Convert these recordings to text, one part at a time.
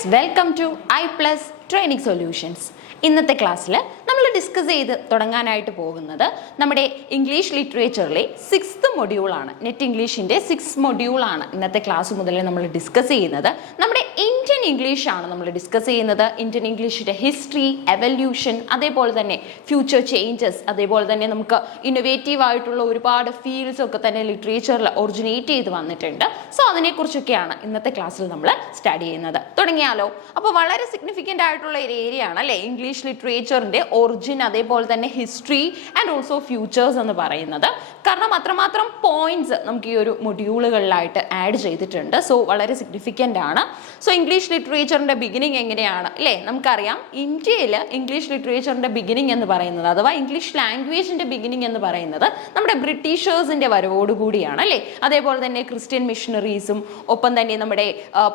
Friends, welcome to iPlus Training Solutions. ഇന്നത്തെ ക്ലാസ്സിൽ നമ്മൾ ഡിസ്കസ് ചെയ്ത് തുടങ്ങാനായിട്ട് പോകുന്നത് നമ്മുടെ ഇംഗ്ലീഷ് ലിറ്ററേച്ചറിലെ 6th മൊഡ്യൂളാണ്. നെറ്റ് ഇംഗ്ലീഷിൻ്റെ 6th മൊഡ്യൂളാണ് ഇന്നത്തെ ക്ലാസ് മുതൽ നമ്മൾ ഡിസ്കസ് ചെയ്യുന്നത്. നമ്മുടെ ഇന്ത്യൻ ഇംഗ്ലീഷാണ് നമ്മൾ ഡിസ്കസ് ചെയ്യുന്നത്. ഇന്ത്യൻ ഇംഗ്ലീഷിൻ്റെ ഹിസ്റ്ററി, എവല്യൂഷൻ, അതേപോലെ തന്നെ ഫ്യൂച്ചർ ചേഞ്ചസ്, അതേപോലെ തന്നെ നമുക്ക് ഇന്നോവേറ്റീവ് ആയിട്ടുള്ള ഒരുപാട് ഫീൽഡ്സ് ഒക്കെ തന്നെ ലിറ്ററേച്ചറിൽ ഒറിജിനേറ്റ് ചെയ്ത് വന്നിട്ടുണ്ട്. സോ അതിനെക്കുറിച്ചൊക്കെയാണ് ഇന്നത്തെ ക്ലാസ്സിൽ നമ്മൾ സ്റ്റഡി ചെയ്യുന്നത്. തുടങ്ങിയാലോ? അപ്പോൾ വളരെ സിഗ്നിഫിക്കൻ്റ് ആയിട്ടുള്ള ഒരു ഏരിയ ആണ് അല്ലേ ഇംഗ്ലീഷ് ലിറ്ററേച്ചറിൻ്റെ ഒറിജിൻ, അതേപോലെ തന്നെ ഹിസ്റ്ററി ആൻഡ് ഓൾസോ ഫ്യൂച്ചേഴ്സ് എന്ന് പറയുന്നത്. കാരണം അത്രമാത്രം പോയിന്റ്സ് നമുക്ക് ഈ ഒരു മൊഡ്യൂളുകളിലായിട്ട് ആഡ് ചെയ്തിട്ടുണ്ട്. സോ വളരെ സിഗ്നിഫിക്കൻ്റ് ആണ്. സോ ഇംഗ്ലീഷ് ലിറ്ററേച്ചറിൻ്റെ ബിഗിനിങ് എങ്ങനെയാണ് അല്ലേ? നമുക്കറിയാം ഇന്ത്യയിൽ ഇംഗ്ലീഷ് ലിറ്ററേച്ചറിൻ്റെ ബിഗിനിങ് എന്ന് പറയുന്നത്, അഥവാ ഇംഗ്ലീഷ് ലാംഗ്വേജിൻ്റെ ബിഗിനിങ് എന്ന് പറയുന്നത് നമ്മുടെ ബ്രിട്ടീഷേഴ്സിൻ്റെ വരവോടുകൂടിയാണ് അല്ലേ? അതേപോലെ തന്നെ ക്രിസ്ത്യൻ മിഷണറീസും ഒപ്പം തന്നെ നമ്മുടെ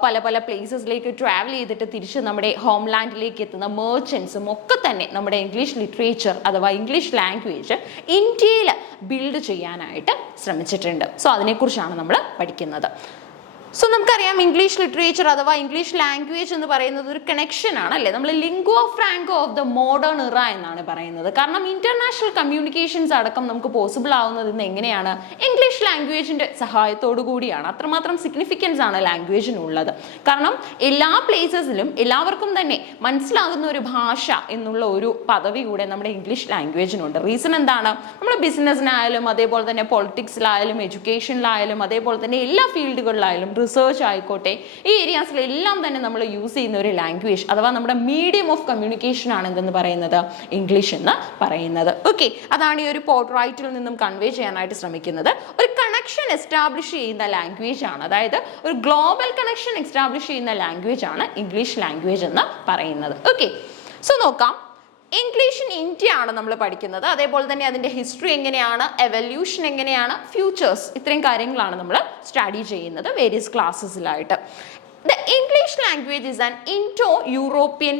പല പല പ്ലേസസിലേക്ക് ട്രാവൽ ചെയ്തിട്ട് തിരിച്ച് നമ്മുടെ ഹോംലാൻഡിലേക്ക് എത്തുന്ന മെർച്ചൻസും ഒക്കെ തന്നെ നമ്മുടെ ഇംഗ്ലീഷ് ലിറ്ററേച്ചർ അഥവാ ഇംഗ്ലീഷ് ലാംഗ്വേജ് ഇന്ത്യയിൽ ബിൽഡ് ചെയ്യാനായിട്ട് ശ്രമിച്ചിട്ടുണ്ട്. സോ അതിനെക്കുറിച്ചാണ് നമ്മൾ പഠിക്കുന്നത്. സോ നമുക്കറിയാം ഇംഗ്ലീഷ് ലിറ്ററേച്ചർ അഥവാ ഇംഗ്ലീഷ് ലാംഗ്വേജ് എന്ന് പറയുന്നത് ഒരു കണക്ഷൻ ആണ് അല്ലേ? നമ്മൾ ലിംഗ്വ ഫ്രാങ്ക ഓഫ് ദ മോഡേൺ ഇറ എന്നാണ് പറയുന്നത്. കാരണം ഇന്റർനാഷണൽ കമ്മ്യൂണിക്കേഷൻസ് അടക്കം നമുക്ക് പോസിബിൾ ആവുന്നത് ഇന്ന് എങ്ങനെയാണ്? ഇംഗ്ലീഷ് ലാംഗ്വേജിന്റെ സഹായത്തോടു കൂടിയാണ്. അത്രമാത്രം സിഗ്നിഫിക്കൻസ് ആണ് ലാംഗ്വേജിനുള്ളത്. കാരണം എല്ലാ പ്ലേസസിലും എല്ലാവർക്കും തന്നെ മനസ്സിലാകുന്ന ഒരു ഭാഷ എന്നുള്ള ഒരു പദവി കൂടെ നമ്മുടെ ഇംഗ്ലീഷ് ലാംഗ്വേജിനുണ്ട്. റീസൺ എന്താണ്? നമ്മൾ ബിസിനസ്സിനായാലും അതേപോലെ തന്നെ പൊളിറ്റിക്സിലായാലും എഡ്യൂക്കേഷനിലായാലും അതേപോലെ തന്നെ എല്ലാ ഫീൽഡുകളിലായാലും റിസർച്ച് ആയിക്കോട്ടെ, ഈ ഏരിയാസിലെല്ലാം തന്നെ നമ്മൾ യൂസ് ചെയ്യുന്ന ഒരു ലാംഗ്വേജ് അഥവാ നമ്മുടെ മീഡിയം ഓഫ് കമ്മ്യൂണിക്കേഷൻ ആണ് എന്തെന്ന് പറയുന്നത്? ഇംഗ്ലീഷ് എന്ന് പറയുന്നത്. ഓക്കെ, അതാണ് ഈ ഒരു പോർട്രൈറ്റിൽ നിന്നും കൺവേ ചെയ്യാനായിട്ട് ശ്രമിക്കുന്നത്. ഒരു കണക്ഷൻ എസ്റ്റാബ്ലിഷ് ചെയ്യുന്ന ലാംഗ്വേജ് ആണ്, അതായത് ഒരു ഗ്ലോബൽ കണക്ഷൻ എസ്റ്റാബ്ലിഷ് ചെയ്യുന്ന ലാംഗ്വേജ് ആണ് ഇംഗ്ലീഷ് ലാംഗ്വേജ് എന്ന് പറയുന്നത്. ഓക്കെ, സോ നോക്കാം. ഇംഗ്ലീഷ് ഇൻ ഇന്ത്യ ആണ് നമ്മൾ പഠിക്കുന്നത്. അതേപോലെ തന്നെ അതിൻ്റെ ഹിസ്റ്ററി എങ്ങനെയാണ്, എവല്യൂഷൻ എങ്ങനെയാണ്, ഫ്യൂച്ചേഴ്സ്, ഇത്രയും കാര്യങ്ങളാണ് നമ്മൾ സ്റ്റഡി ചെയ്യുന്നത് വേരിയസ് ക്ലാസ്സസിലായിട്ട്. The English language is an Indo European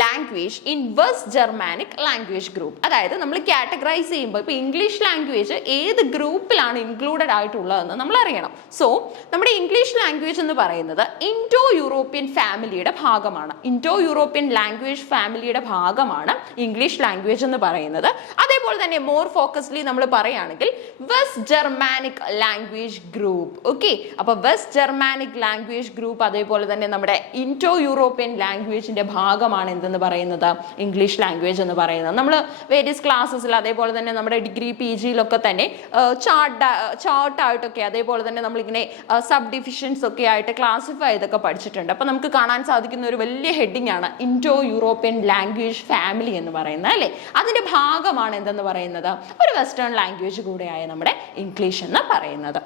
language in West Germanic language group. അതായത് നമ്മൾ കാറ്റഗറൈസ് ചെയ്യുമ്പോൾ ഇപ്പോൾ ഇംഗ്ലീഷ് ലാംഗ്വേജ് ഏത് ഗ്രൂപ്പിലാണ് ഇൻക്ലൂഡഡ് ആയിട്ടുള്ളതെന്ന് നമ്മൾ അറിയണം. സോ നമ്മുടെ ഇംഗ്ലീഷ് ലാംഗ്വേജ് എന്ന് പറയുന്നത് ഇൻഡോ യൂറോപ്യൻ ഫാമിലിയുടെ ഭാഗമാണ്. ഇൻഡോ യൂറോപ്യൻ ലാംഗ്വേജ് ഫാമിലിയുടെ ഭാഗമാണ് ഇംഗ്ലീഷ് ലാംഗ്വേജ് എന്ന് പറയുന്നത്. അതേപോലെ തന്നെ മോർ ഫോക്കസ്ലി നമ്മൾ പറയുകയാണെങ്കിൽ west Germanic language group. Okay, അപ്പോൾ വെസ്റ്റ് ജർമാനിക് ലാംഗ്വേജ് ഗ്രൂപ്പ് അതേപോലെ തന്നെ നമ്മുടെ ഇൻഡോ യൂറോപ്യൻ ലാംഗ്വേജിന്റെ ഭാഗമാണ് എന്തെന്ന് പറയുന്നത്? ഇംഗ്ലീഷ് ലാംഗ്വേജ് എന്ന് പറയുന്നത്. നമ്മൾ വേരിയസ് ക്ലാസ്സസിൽ അതേപോലെ തന്നെ നമ്മുടെ ഡിഗ്രി പി ജിയിലൊക്കെ തന്നെ ചാർട്ടായിട്ടൊക്കെ അതേപോലെ തന്നെ നമ്മളിങ്ങനെ സബ് ഡിവിഷൻസ് ഒക്കെ ആയിട്ട് ക്ലാസിഫൈ ചെയ്തൊക്കെ പഠിച്ചിട്ടുണ്ട്. അപ്പം നമുക്ക് കാണാൻ സാധിക്കുന്ന ഒരു വലിയ ഹെഡിങ് ആണ് ഇൻഡോ യൂറോപ്യൻ ലാംഗ്വേജ് ഫാമിലി എന്ന് പറയുന്നത് അല്ലേ? അതിന്റെ ഭാഗമാണ് എന്തെന്ന് പറയുന്നത്? ഒരു വെസ്റ്റേൺ ലാംഗ്വേജ് കൂടെയായ നമ്മുടെ ഇംഗ്ലീഷ് എന്ന് പറയുന്നത്.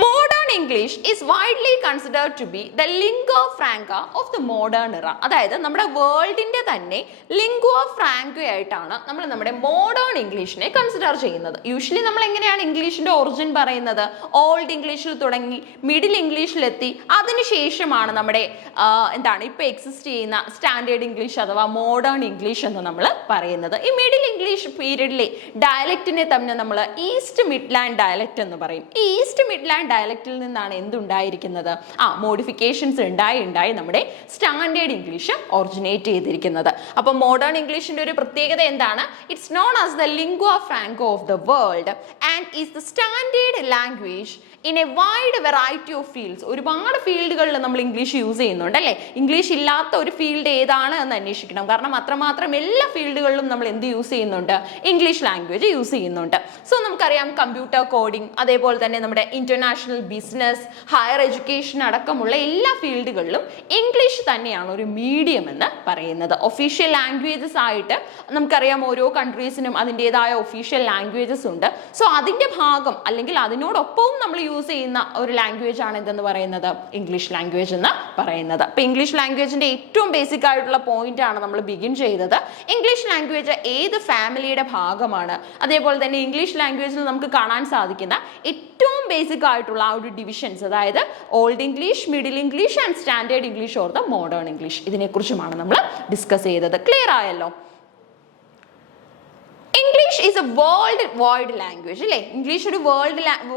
Modern English is widely considered to be the lingua franca of the modern era. അതായത് നമ്മുടെ വേൾഡിന്റെ തന്നെ ലിംഗ്വ ഫ്രാങ്ക ആയിട്ടാണ് നമ്മൾ നമ്മുടെ മോഡേൺ ഇംഗ്ലീഷിനെ കൺസിഡർ ചെയ്യുന്നത്. യൂഷ്വലി നമ്മൾ എങ്ങനെയാണ് ഇംഗ്ലീഷിന്റെ ഒറിജിൻ പറയുന്നത്? ഓൾഡ് ഇംഗ്ലീഷിൽ തുടങ്ങി മിഡിൽ ഇംഗ്ലീഷിലെത്തി അതിനുശേഷമാണ് നമ്മുടെ ഇപ്പൊ എക്സിസ്റ്റ് ചെയ്യുന്ന സ്റ്റാൻഡേർഡ് ഇംഗ്ലീഷ് അഥവാ മോഡേൺ ഇംഗ്ലീഷ് എന്ന് നമ്മൾ പറയുന്നത്. ഈ മിഡിൽ ഇംഗ്ലീഷ് പീരീഡിലെ ഡയലക്റ്റിനെ തന്നെ നമ്മൾ ഈസ്റ്റ് മിഡ്ലാൻഡ് ഡയലക്റ്റ് എന്ന് പറയും. ഈ ഈസ്റ്റ് മിഡ്ലാൻഡ് ഡയലക്റ്റിൽ നിന്നാണ് എന്തുണ്ടായിരിക്കുന്നത്? മോഡിഫിക്കേഷൻസ് ഉണ്ടായി നമ്മുടെ സ്റ്റാൻഡേർഡ് ഇംഗ്ലീഷ് ഒറിജിനേറ്റ് ചെയ്തിരിക്കുന്നത്. അപ്പൊ മോഡേൺ ഇംഗ്ലീഷിന്റെ ഒരു പ്രത്യേകത എന്താണ്? It's known as the ലിംഗ്വ franca of the world and is the standard language in A wide variety of fields. ഒരുപാട് ഫീൽഡുകളിൽ നമ്മൾ ഇംഗ്ലീഷ് യൂസ് ചെയ്യുന്നുണ്ട് അല്ലേ? ഇംഗ്ലീഷ് ഇല്ലാത്ത ഒരു ഫീൽഡ് ഏതാണ് എന്ന് അന്വേഷിക്കണം. കാരണം അത്രമാത്രം എല്ലാ ഫീൽഡുകളിലും നമ്മൾ എന്ത് യൂസ് ചെയ്യുന്നുണ്ട്? ഇംഗ്ലീഷ് ലാംഗ്വേജ് യൂസ് ചെയ്യുന്നുണ്ട്. സോ നമുക്കറിയാം കമ്പ്യൂട്ടർ കോഡിംഗ്, അതേപോലെ തന്നെ നമ്മുടെ ഇന്റർനാഷണൽ ബിസിനസ്, ഹയർ എഡ്യൂക്കേഷൻ അടക്കമുള്ള എല്ലാ ഫീൽഡുകളിലും ഇംഗ്ലീഷ് തന്നെയാണ് ഒരു മീഡിയം എന്ന് പറയുന്നത്. ഒഫീഷ്യൽ ലാംഗ്വേജസ് ആയിട്ട് നമുക്കറിയാം ഓരോ കൺട്രീസിനും അതിൻ്റെതായ ഒഫീഷ്യൽ ലാംഗ്വേജസ് ഉണ്ട്. സോ അതിൻ്റെ ഭാഗം അല്ലെങ്കിൽ അതിനോടൊപ്പവും നമ്മൾ യൂസ് ചെയ്യുന്ന ഒരു ലാംഗ്വേജ് ആണ് എന്തെന്ന് പറയുന്നത്? ഇംഗ്ലീഷ് ലാംഗ്വേജ് എന്ന് പറയുന്നത്. അപ്പൊ ഇംഗ്ലീഷ് ലാംഗ്വേജിന്റെ ഏറ്റവും ബേസിക് ആയിട്ടുള്ള പോയിന്റ് ആണ് നമ്മൾ ബിഗിൻ ചെയ്തത്. ഇംഗ്ലീഷ് ലാംഗ്വേജ് ഏത് ഫാമിലിയുടെ ഭാഗമാണ്? അതേപോലെ തന്നെ ഇംഗ്ലീഷ് ലാംഗ്വേജിൽ നമുക്ക് കാണാൻ സാധിക്കുന്ന ഏറ്റവും ബേസിക് ആയിട്ടുള്ള ആ ഒരു ഡിവിഷൻസ്, അതായത് old English, middle English and standard English or the modern English, ഇതിനെക്കുറിച്ചുമാണ് നമ്മൾ ഡിസ്കസ് ചെയ്തത്. ക്ലിയർ ആയല്ലോ? English is a worldwide language അല്ലേ? ഇംഗ്ലീഷ് ഒരു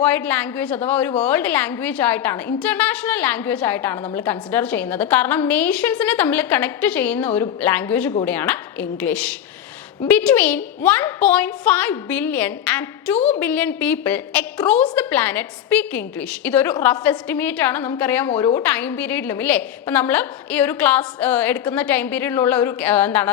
വൈഡ് ലാംഗ്വേജ് അഥവാ ഒരു വേൾഡ് ലാംഗ്വേജ് ആയിട്ടാണ്, ഇന്റർനാഷണൽ ലാംഗ്വേജ് ആയിട്ടാണ് നമ്മൾ കൺസിഡർ ചെയ്യുന്നത്. കാരണം നേഷൻസിനെ തമ്മിൽ കണക്ട് ചെയ്യുന്ന ഒരു ലാംഗ്വേജ് കൂടിയാണ് English. Between 1.5 billion and 2 billion people across the planet speak English. ഇതൊരു റഫ് എസ്റ്റിമേറ്റ് ആണ്. നമുക്കറിയാം ഓരോ ടൈം പീരീഡിലും ഇല്ലേ, ഇപ്പം നമ്മൾ ഈ ഒരു ക്ലാസ് എടുക്കുന്ന ടൈം പീരീഡിലുള്ള ഒരു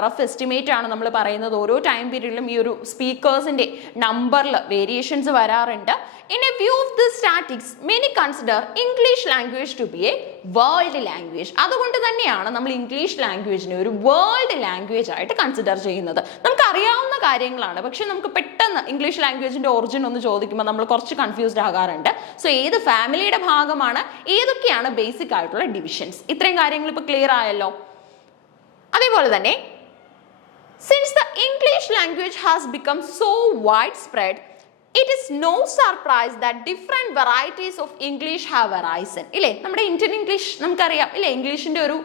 റഫ് എസ്റ്റിമേറ്റ് ആണ് നമ്മൾ പറയുന്നത്. ഓരോ ടൈം പീരീഡിലും ഈ ഒരു സ്പീക്കേഴ്സിന്റെ നമ്പറിൽ വേരിയേഷൻസ് വരാറുണ്ട്. In a view of the statistics, many consider English language to be a world language. അതുകൊണ്ട് തന്നെയാണ് നമ്മൾ ഇംഗ്ലീഷ് ലാംഗ്വേജിനെ ഒരു വേൾഡ് ലാംഗ്വേജ് ആയിട്ട് കൺസിഡർ ചെയ്യുന്നത്. നമുക്ക് അറിയാവുന്ന കാര്യങ്ങളാണ്, പക്ഷെ നമുക്ക് പെട്ടെന്ന് ഇംഗ്ലീഷ് ലാംഗ്വേജിന്റെ ഒറിജിൻ ഒന്ന് ചോദിക്കുമ്പോൾ നമ്മൾ കുറച്ച് കൺഫ്യൂസ്ഡ് ആകാറുണ്ട്. സോ ഏത് ഫാമിലിയുടെ ഭാഗമാണ്, ഏതൊക്കെയാണ് ബേസിക് ആയിട്ടുള്ള ഡിവിഷൻസ്, ഇത്രയും കാര്യങ്ങൾ ഇപ്പോൾ ക്ലിയർ ആയല്ലോ. അതേപോലെ തന്നെ since the English language has become so widespread, it is no surprise that different varieties of English have arisen. ഇല്ലേ, നമ്മുടെ ഇന്ത്യൻ ഇംഗ്ലീഷ് നമുക്കറിയാം ഇല്ലേ, ഇംഗ്ലീഷിന്റെ ഒരു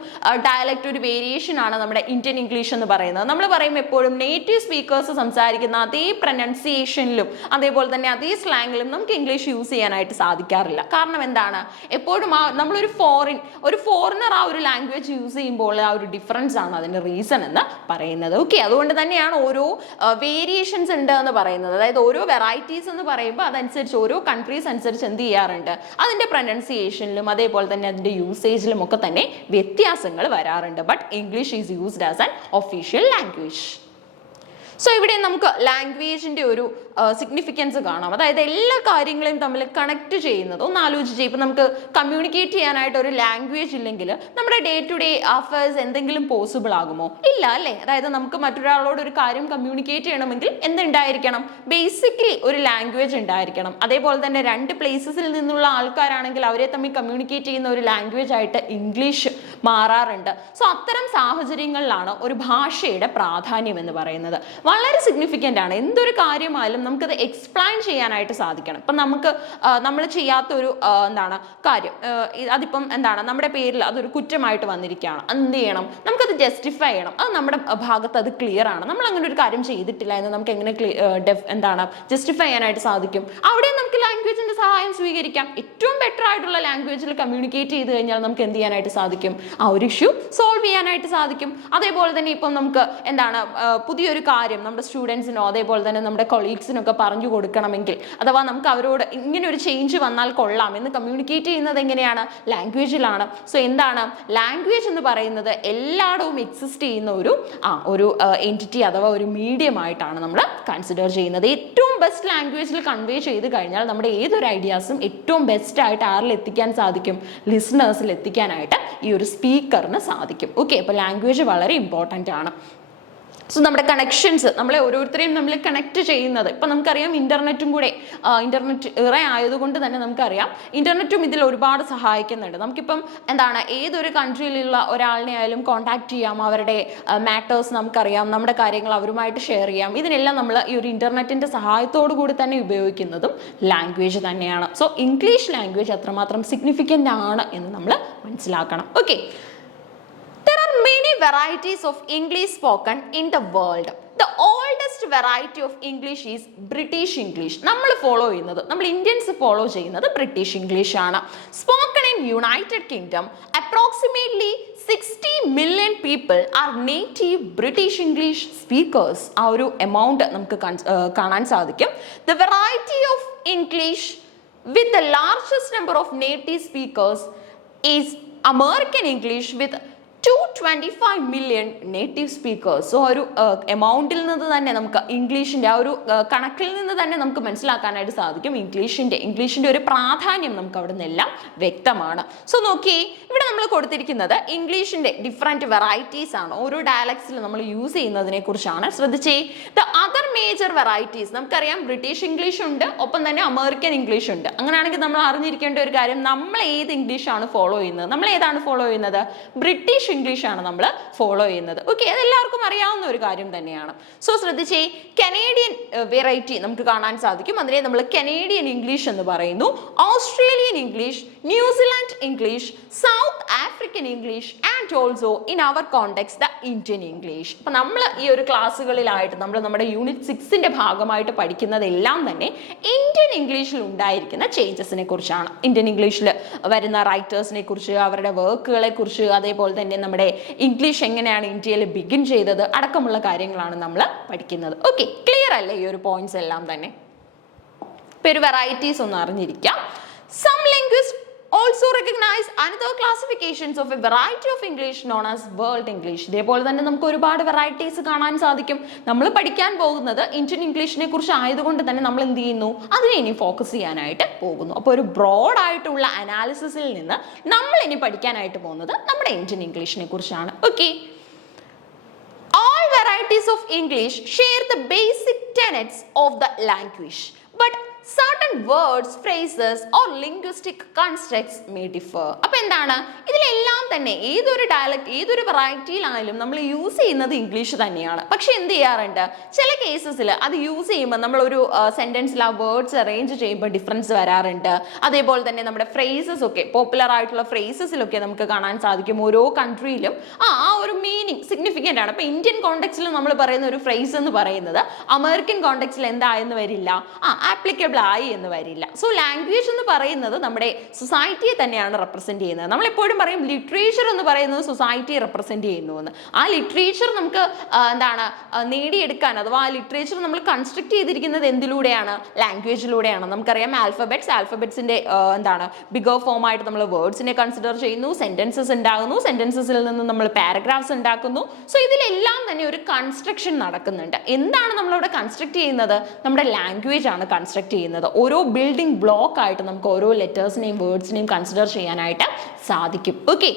ഡയലക്റ്റ്, ഒരു വേരിയേഷൻ ആണ് നമ്മുടെ ഇന്ത്യൻ ഇംഗ്ലീഷ് എന്ന് പറയുന്നത്. നമ്മൾ പറയും എപ്പോഴും നേറ്റീവ് സ്പീക്കേഴ്സ് സംസാരിക്കുന്ന അതേ പ്രൊനൗൺസിയേഷനിലും അതേപോലെ തന്നെ അതേ സ്ലാങ്ങിലും നമുക്ക് ഇംഗ്ലീഷ് യൂസ് ചെയ്യാനായിട്ട് സാധിക്കാറില്ല. കാരണം എന്താണ്, എപ്പോഴും നമ്മളൊരു ഫോറിനർ ആ ഒരു ലാംഗ്വേജ് യൂസ് ചെയ്യുമ്പോൾ ആ ഒരു ഡിഫറൻസ് ആണ് അതിന്റെ റീസൺ എന്ന് പറയുന്നത്. ഓക്കെ, അതുകൊണ്ട് തന്നെയാണ് ഓരോ വേരിയേഷൻസ് ഉണ്ട് എന്ന് പറയുന്നത്. അതായത് ഓരോ വെറൈറ്റീസ് എന്ന് പറയുമ്പോൾ അതനുസരിച്ച് ഓരോ കൺട്രീസ് അനുസരിച്ച് എന്ത് ചെയ്യാറുണ്ട്, അതിന്റെ പ്രൊനൗൺസിയേഷനിലും അതേപോലെ തന്നെ അതിന്റെ യൂസേജിലും ഒക്കെ തന്നെ വ്യത്യാസങ്ങൾ വരാറുണ്ട്. But English is used as an official language. So ഇവിടെ നമുക്ക് ലാംഗ്വേജിന്റെ ഒരു സിഗ്നിഫിക്കൻസ് കാണാം. അതായത് എല്ലാ കാര്യങ്ങളെയും തമ്മിൽ കണക്ട് ചെയ്യുന്നത്. ഒന്ന് ആലോചിച്ച്, ഇപ്പം നമുക്ക് കമ്മ്യൂണിക്കേറ്റ് ചെയ്യാനായിട്ട് ഒരു ലാംഗ്വേജ് ഇല്ലെങ്കിൽ നമ്മുടെ ഡേ ടു ഡേ അഫയേഴ്സ് എന്തെങ്കിലും പോസിബിൾ ആകുമോ? ഇല്ല അല്ലേ? അതായത് നമുക്ക് മറ്റൊരാളോട് ഒരു കാര്യം കമ്മ്യൂണിക്കേറ്റ് ചെയ്യണമെങ്കിൽ എന്തുണ്ടായിരിക്കണം? ബേസിക്കലി ഒരു ലാംഗ്വേജ് ഉണ്ടായിരിക്കണം. അതേപോലെ തന്നെ രണ്ട് പ്ലേസസിൽ നിന്നുള്ള ആൾക്കാരാണെങ്കിൽ അവരെ തമ്മിൽ കമ്മ്യൂണിക്കേറ്റ് ചെയ്യുന്ന ഒരു ലാംഗ്വേജ് ആയിട്ട് ഇംഗ്ലീഷ് മാറാറുണ്ട്. സോ അത്തരം സാഹചര്യങ്ങളിലാണ് ഒരു ഭാഷയുടെ പ്രാധാന്യം എന്ന് പറയുന്നത്. വളരെ സിഗ്നിഫിക്കൻ്റ് ആണ്. എന്തൊരു കാര്യമായാലും നമുക്കത് എക്സ്പ്ലെയിൻ ചെയ്യാനായിട്ട് സാധിക്കണം. ഇപ്പം നമ്മൾ ചെയ്യാത്തൊരു കാര്യം, അതിപ്പം നമ്മുടെ പേരിൽ അതൊരു കുറ്റമായിട്ട് വന്നിരിക്കുകയാണ്, എന്ത് ചെയ്യണം? നമുക്കത് ജസ്റ്റിഫൈ ചെയ്യണം. അത് നമ്മുടെ ഭാഗത്ത് അത് ക്ലിയർ ആണ്, നമ്മൾ അങ്ങനെ ഒരു കാര്യം ചെയ്തിട്ടില്ല എന്ന് നമുക്ക് എങ്ങനെ ജസ്റ്റിഫൈ ചെയ്യാനായിട്ട് സാധിക്കും? അവിടെ നമുക്ക് ലാംഗ്വേജിന്റെ സഹായം സ്വീകരിക്കാം. ഏറ്റവും ബെറ്റർ ആയിട്ടുള്ള ലാംഗ്വേജിൽ കമ്മ്യൂണിക്കേറ്റ് ചെയ്ത് കഴിഞ്ഞാൽ നമുക്ക് എന്ത് ചെയ്യാനായിട്ട് സാധിക്കും? ആ ഒരു ഇഷ്യൂ സോൾവ് ചെയ്യാനായിട്ട് സാധിക്കും. അതേപോലെ തന്നെ ഇപ്പം നമുക്ക് പുതിയൊരു കാര്യം നമ്മുടെ സ്റ്റുഡൻസിനോ അതേപോലെ തന്നെ നമ്മുടെ കൊളീഗ്സിനൊക്കെ പറഞ്ഞു കൊടുക്കണമെങ്കിൽ, അഥവാ നമുക്ക് അവരോട് ഇങ്ങനെ ഒരു ചേഞ്ച് വന്നാൽ കൊള്ളാം എന്ന് കമ്മ്യൂണിക്കേറ്റ് ചെയ്യുന്നത് എങ്ങനെയാണ്? ലാംഗ്വേജിലാണ്. സോ ലാംഗ്വേജ് എന്ന് പറയുന്നത് എല്ലായിടവും എക്സിസ്റ്റ് ചെയ്യുന്ന ഒരു എൻറ്റിറ്റി അഥവാ ഒരു മീഡിയം ആയിട്ടാണ് നമ്മൾ കൺസിഡർ ചെയ്യുന്നത്. ഏറ്റവും ബെസ്റ്റ് ലാംഗ്വേജിൽ കൺവേ ചെയ്ത് കഴിഞ്ഞാൽ നമ്മുടെ ഏതൊരു ഐഡിയാസും ഏറ്റവും ബെസ്റ്റ് ആയിട്ട് ആരിൽ എത്തിക്കാൻ സാധിക്കും? ലിസണേഴ്സിൽ എത്തിക്കാനായിട്ട് ഈ ഒരു സ്പീക്കറിന് സാധിക്കും. ഓക്കെ, അപ്പോൾ ലാംഗ്വേജ് വളരെ ഇമ്പോർട്ടൻ്റ് ആണ്. സോ നമ്മുടെ കണക്ഷൻസ്, നമ്മളെ ഓരോരുത്തരെയും നമ്മൾ കണക്ട് ചെയ്യുന്നത്, ഇപ്പം നമുക്കറിയാം ഇന്റർനെറ്റും കൂടെ, ഇന്റർനെറ്റ് ഇറ ആയതുകൊണ്ട് തന്നെ നമുക്കറിയാം ഇന്റർനെറ്റും ഇതിൽ ഒരുപാട് സഹായിക്കുന്നുണ്ട്. നമുക്കിപ്പം ഏതൊരു കൺട്രിയിലുള്ള ഒരാളിനെ ആയാലും കോൺടാക്ട് ചെയ്യാം, അവരുടെ മാറ്റേഴ്സ് നമുക്കറിയാം, നമ്മുടെ കാര്യങ്ങൾ അവരുമായിട്ട് ഷെയർ ചെയ്യാം. ഇതിനെല്ലാം നമ്മൾ ഈ ഒരു ഇന്റർനെറ്റിന്റെ സഹായത്തോടു കൂടി തന്നെ ഉപയോഗിക്കുന്നതും ലാംഗ്വേജ് തന്നെയാണ്. സോ ഇംഗ്ലീഷ് ലാംഗ്വേജ് അത്രമാത്രം സിഗ്നിഫിക്കൻ്റ് ആണ് എന്ന് നമ്മൾ മനസ്സിലാക്കണം. Okay, many varieties of English spoken in the world. The oldest variety of English is British English. നമ്മൾ ഇന്ത്യൻസ് ഫോളോ ചെയ്യുന്നത് ബ്രിട്ടീഷ് ഇംഗ്ലീഷ് ആണ്. Spoken in United Kingdom, approximately 60 million people are native British English speakers. ആ ഒരു amount നമുക്ക് കാണാൻ സാധിക്കും. The variety of English with the largest number of native speakers is American English with 225 million native speakers. So ഒരു എമൗണ്ടിൽ നിന്ന് തന്നെ നമുക്ക് ഇംഗ്ലീഷിൻ്റെ ആ ഒരു കണക്കിൽ നിന്ന് തന്നെ നമുക്ക് മനസ്സിലാക്കാനായിട്ട് സാധിക്കും ഇംഗ്ലീഷിൻ്റെ ഒരു പ്രാധാന്യം നമുക്ക് അവിടെ നിന്നെല്ലാം വ്യക്തമാണ്. സോ നോക്കിയേ, ഇവിടെ നമ്മൾ കൊടുത്തിരിക്കുന്നത് ഇംഗ്ലീഷിൻ്റെ ഡിഫറെൻറ്റ് വെറൈറ്റീസ് ആണ്. ഓരോ ഡയലക്ട്സിൽ നമ്മൾ യൂസ് ചെയ്യുന്നതിനെ കുറിച്ചാണ്. ശ്രദ്ധിച്ചേ, ദ അതർ മേജർ വെറൈറ്റീസ് നമുക്കറിയാം ബ്രിട്ടീഷ് ഇംഗ്ലീഷ് ഉണ്ട്, ഒപ്പം തന്നെ അമേരിക്കൻ ഇംഗ്ലീഷ് ഉണ്ട്. അങ്ങനെയാണെങ്കിൽ നമ്മൾ അറിഞ്ഞിരിക്കേണ്ട ഒരു കാര്യം, നമ്മൾ ഏത് ഇംഗ്ലീഷാണ് ഫോളോ ചെയ്യുന്നത്? നമ്മൾ ഏതാണ് ഫോളോ ചെയ്യുന്നത്? ബ്രിട്ടീഷ് ഇംഗ്ലീഷ് ആണ് നമ്മൾ ഫോളോ ചെയ്യുന്നത്. ഓക്കെ, അതെല്ലാവർക്കും അറിയാവുന്ന ഒരു കാര്യം തന്നെയാണ്. സോ ശ്രദ്ധിച്ചേ, കനേഡിയൻ വെറൈറ്റി നമുക്ക് കാണാൻ സാധിക്കും. അതിനെ നമ്മൾ കനേഡിയൻ ഇംഗ്ലീഷ് എന്ന് പറയുന്നു. Australian English, New Zealand English, South African English and and also in our context the Indian English. അപ്പം നമ്മൾ ഈ ഒരു ക്ലാസ്സുകളിലായിട്ട് നമ്മൾ നമ്മുടെ യൂണിറ്റ് 6ന്റെ ഭാഗമായിട്ട് പഠിക്കുന്നതെല്ലാം തന്നെ ഇന്ത്യൻ ഇംഗ്ലീഷിൽ ഉണ്ടായിരിക്കുന്ന ചേഞ്ചസിനെ കുറിച്ചാണ്. ഇന്ത്യൻ ഇംഗ്ലീഷിൽ വരുന്ന റൈറ്റേഴ്സിനെ കുറിച്ച്, അവരുടെ വർക്കുകളെ കുറിച്ച്, അതേപോലെ തന്നെ നമ്മുടെ ഇംഗ്ലീഷ് എങ്ങനെയാണ് ഇന്ത്യയിൽ ബിഗിൻ ചെയ്തത് അടക്കമുള്ള കാര്യങ്ങളാണ് നമ്മൾ പഠിക്കുന്നത്. ഓക്കെ, ക്ലിയർ അല്ലേ ഈ ഒരു പോയിന്റ്സ് എല്ലാം തന്നെ? ഇപ്പൊ ഒരു വെറൈറ്റീസ് ഒന്ന് അറിഞ്ഞിരിക്കാം. Some linguists also recognize another classifications of a variety of English known as world English. ഇതേപോലെ തന്നെ നമുക്ക് ഒരുപാട് വെറൈറ്റീസ് കാണാൻ സാധിക്കും. നമ്മൾ പഠിക്കാൻ പോകുന്നത് ഇന്ത്യൻ ഇംഗ്ലീഷിനെ കുറിച്ച് ആയതുകൊണ്ട് തന്നെ നമ്മൾ എന്ത് ചെയ്യുന്നു, അതിനെ ഇനി ഫോക്കസ് ചെയ്യാനായിട്ട് പോകുന്നു. അപ്പോൾ ഒരു ബ്രോഡ് ആയിട്ടുള്ള അനാലിസിസിൽ നിന്ന് നമ്മൾ ഇനി പഠിക്കാനായിട്ട് പോകുന്നത് നമ്മുടെ ഇന്ത്യൻ ഇംഗ്ലീഷിനെ കുറിച്ചാണ്. Okay, all varieties of English share the basic tenets of the language, but certain words, phrases or linguistic constructs may differ. അപ്പോൾ എന്താണ്, ഇതിലെല്ലാം തന്നെ ഏതൊരു ഡയലക്ട്, ഏതൊരു വെറൈറ്റിയിലായാലും നമ്മൾ യൂസ് ചെയ്യുന്നത് ഇംഗ്ലീഷ് തന്നെയാണ്. പക്ഷെ എന്ത് ചെയ്യാറുണ്ട്, ചില കേസസിൽ അത് യൂസ് ചെയ്യുമ്പോൾ നമ്മളൊരു സെന്റൻസിൽ ആ വേർഡ്സ് അറേഞ്ച് ചെയ്യുമ്പോൾ ഡിഫറൻസ് വരാറുണ്ട്. അതേപോലെ തന്നെ നമ്മുടെ ഫ്രേസസ് ഒക്കെ, പോപ്പുലർ ആയിട്ടുള്ള ഫ്രേസസിലൊക്കെ നമുക്ക് കാണാൻ സാധിക്കും ഓരോ കൺട്രിയിലും ആ ഒരു മീനിങ് സിഗ്നിഫിക്കൻ്റ് ആണ്. അപ്പോൾ ഇന്ത്യൻ കോണ്ടെക്സ്റ്റിൽ നമ്മൾ പറയുന്ന ഒരു ഫ്രേസ് എന്ന് പറയുന്നത് അമേരിക്കൻ കോണ്ടെക്സ്റ്റിൽ എന്തായെന്ന് വരില്ല, ആപ്ലിക്കബിൾ ആയി എന്ന് വരില്ല. സോ ലാംഗ്വേജ് എന്ന് പറയുന്നത് നമ്മുടെ സൊസൈറ്റിയെ തന്നെയാണ് റെപ്രസെന്റ് ചെയ്യുന്നത്. നമ്മൾ എപ്പോഴും പറയും ലിറ്ററേച്ചർ എന്ന് പറയുന്നത് സൊസൈറ്റിയെ റെപ്രസെന്റ് ചെയ്യുന്നു എന്ന്. ആ ലിറ്ററേച്ചർ നമുക്ക് നേടിയെടുക്കാൻ, അഥവാ ആ ലിറ്ററേച്ചർ നമ്മൾ കൺസ്ട്രക്ട് ചെയ്തിരിക്കുന്നത് എന്തിലൂടെയാണ്, ലാംഗ്വേജിലൂടെയാണ്. നമുക്കറിയാം ആൽഫബറ്റ്സിന്റെ ബിഗർ ഫോം ആയിട്ട് നമ്മൾ വേർഡ്സിനെ കൺസിഡർ ചെയ്യുന്നു, സെന്റൻസസ് ഉണ്ടാകുന്നു, സെന്റൻസസിൽ നിന്ന് നമ്മൾ പാരഗ്രാഫ്സ് ഉണ്ടാക്കുന്നു. സോ ഇതിലെല്ലാം തന്നെ ഒരു കൺസ്ട്രക്ഷൻ നടക്കുന്നുണ്ട്. എന്താണ് നമ്മളവിടെ കൺസ്ട്രക്ട് ചെയ്യുന്നത്, നമ്മുടെ ലാംഗ്വേജ് ആണ് കൺസ്ട്രക്ട് ചെയ്യുന്നത്. ഓരോ ബിൽഡിംഗ് ബ്ലോക്ക് ആയിട്ട് നമുക്ക് ഓരോ ലെറ്റേഴ്സിനെയും വേർഡ്സിനെയും കൺസിഡർ ചെയ്യാനായിട്ട് സാധിക്കും. ഓക്കെ,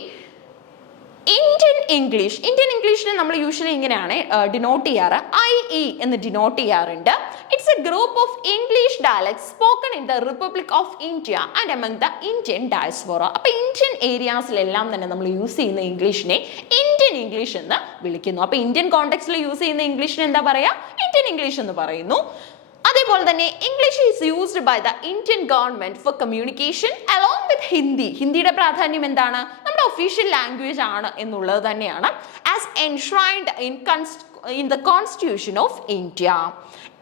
ഇന്ത്യൻ ഇംഗ്ലീഷിനെ നമ്മൾ യൂഷ്വലി ഇങ്ങനെയാണ് ഡിനോട്ട് ചെയ്യാറ്, IE എന്ന് ഡിനോട്ട് ചെയ്യാറുണ്ട്. It's A group of English dialects spoken in the republic of India and among the Indian diaspora. അപ്പൊ ഇന്ത്യൻ ഏരിയാസിലെല്ലാം തന്നെ നമ്മൾ യൂസ് ചെയ്യുന്ന ഇംഗ്ലീഷിനെ ഇന്ത്യൻ ഇംഗ്ലീഷ് എന്ന് വിളിക്കുന്നു. അപ്പൊ ഇന്ത്യൻ കോണ്ടെക്സ്റ്റിൽ യൂസ് ചെയ്യുന്ന ഇംഗ്ലീഷിനെ എന്താ പറയാ, ഇന്ത്യൻ ഇംഗ്ലീഷ് എന്ന് പറയുന്നു. അതേപോലെ തന്നെ English is used by the Indian government for communication along with Hindi. ഹിന്ദിയുടെ പ്രാധാന്യം എന്താണ്, നമ്മുടെ ഒഫീഷ്യൽ ലാംഗ്വേജ് ആണ് എന്നുള്ളത് തന്നെയാണ്. As enshrined in the Constitution of India.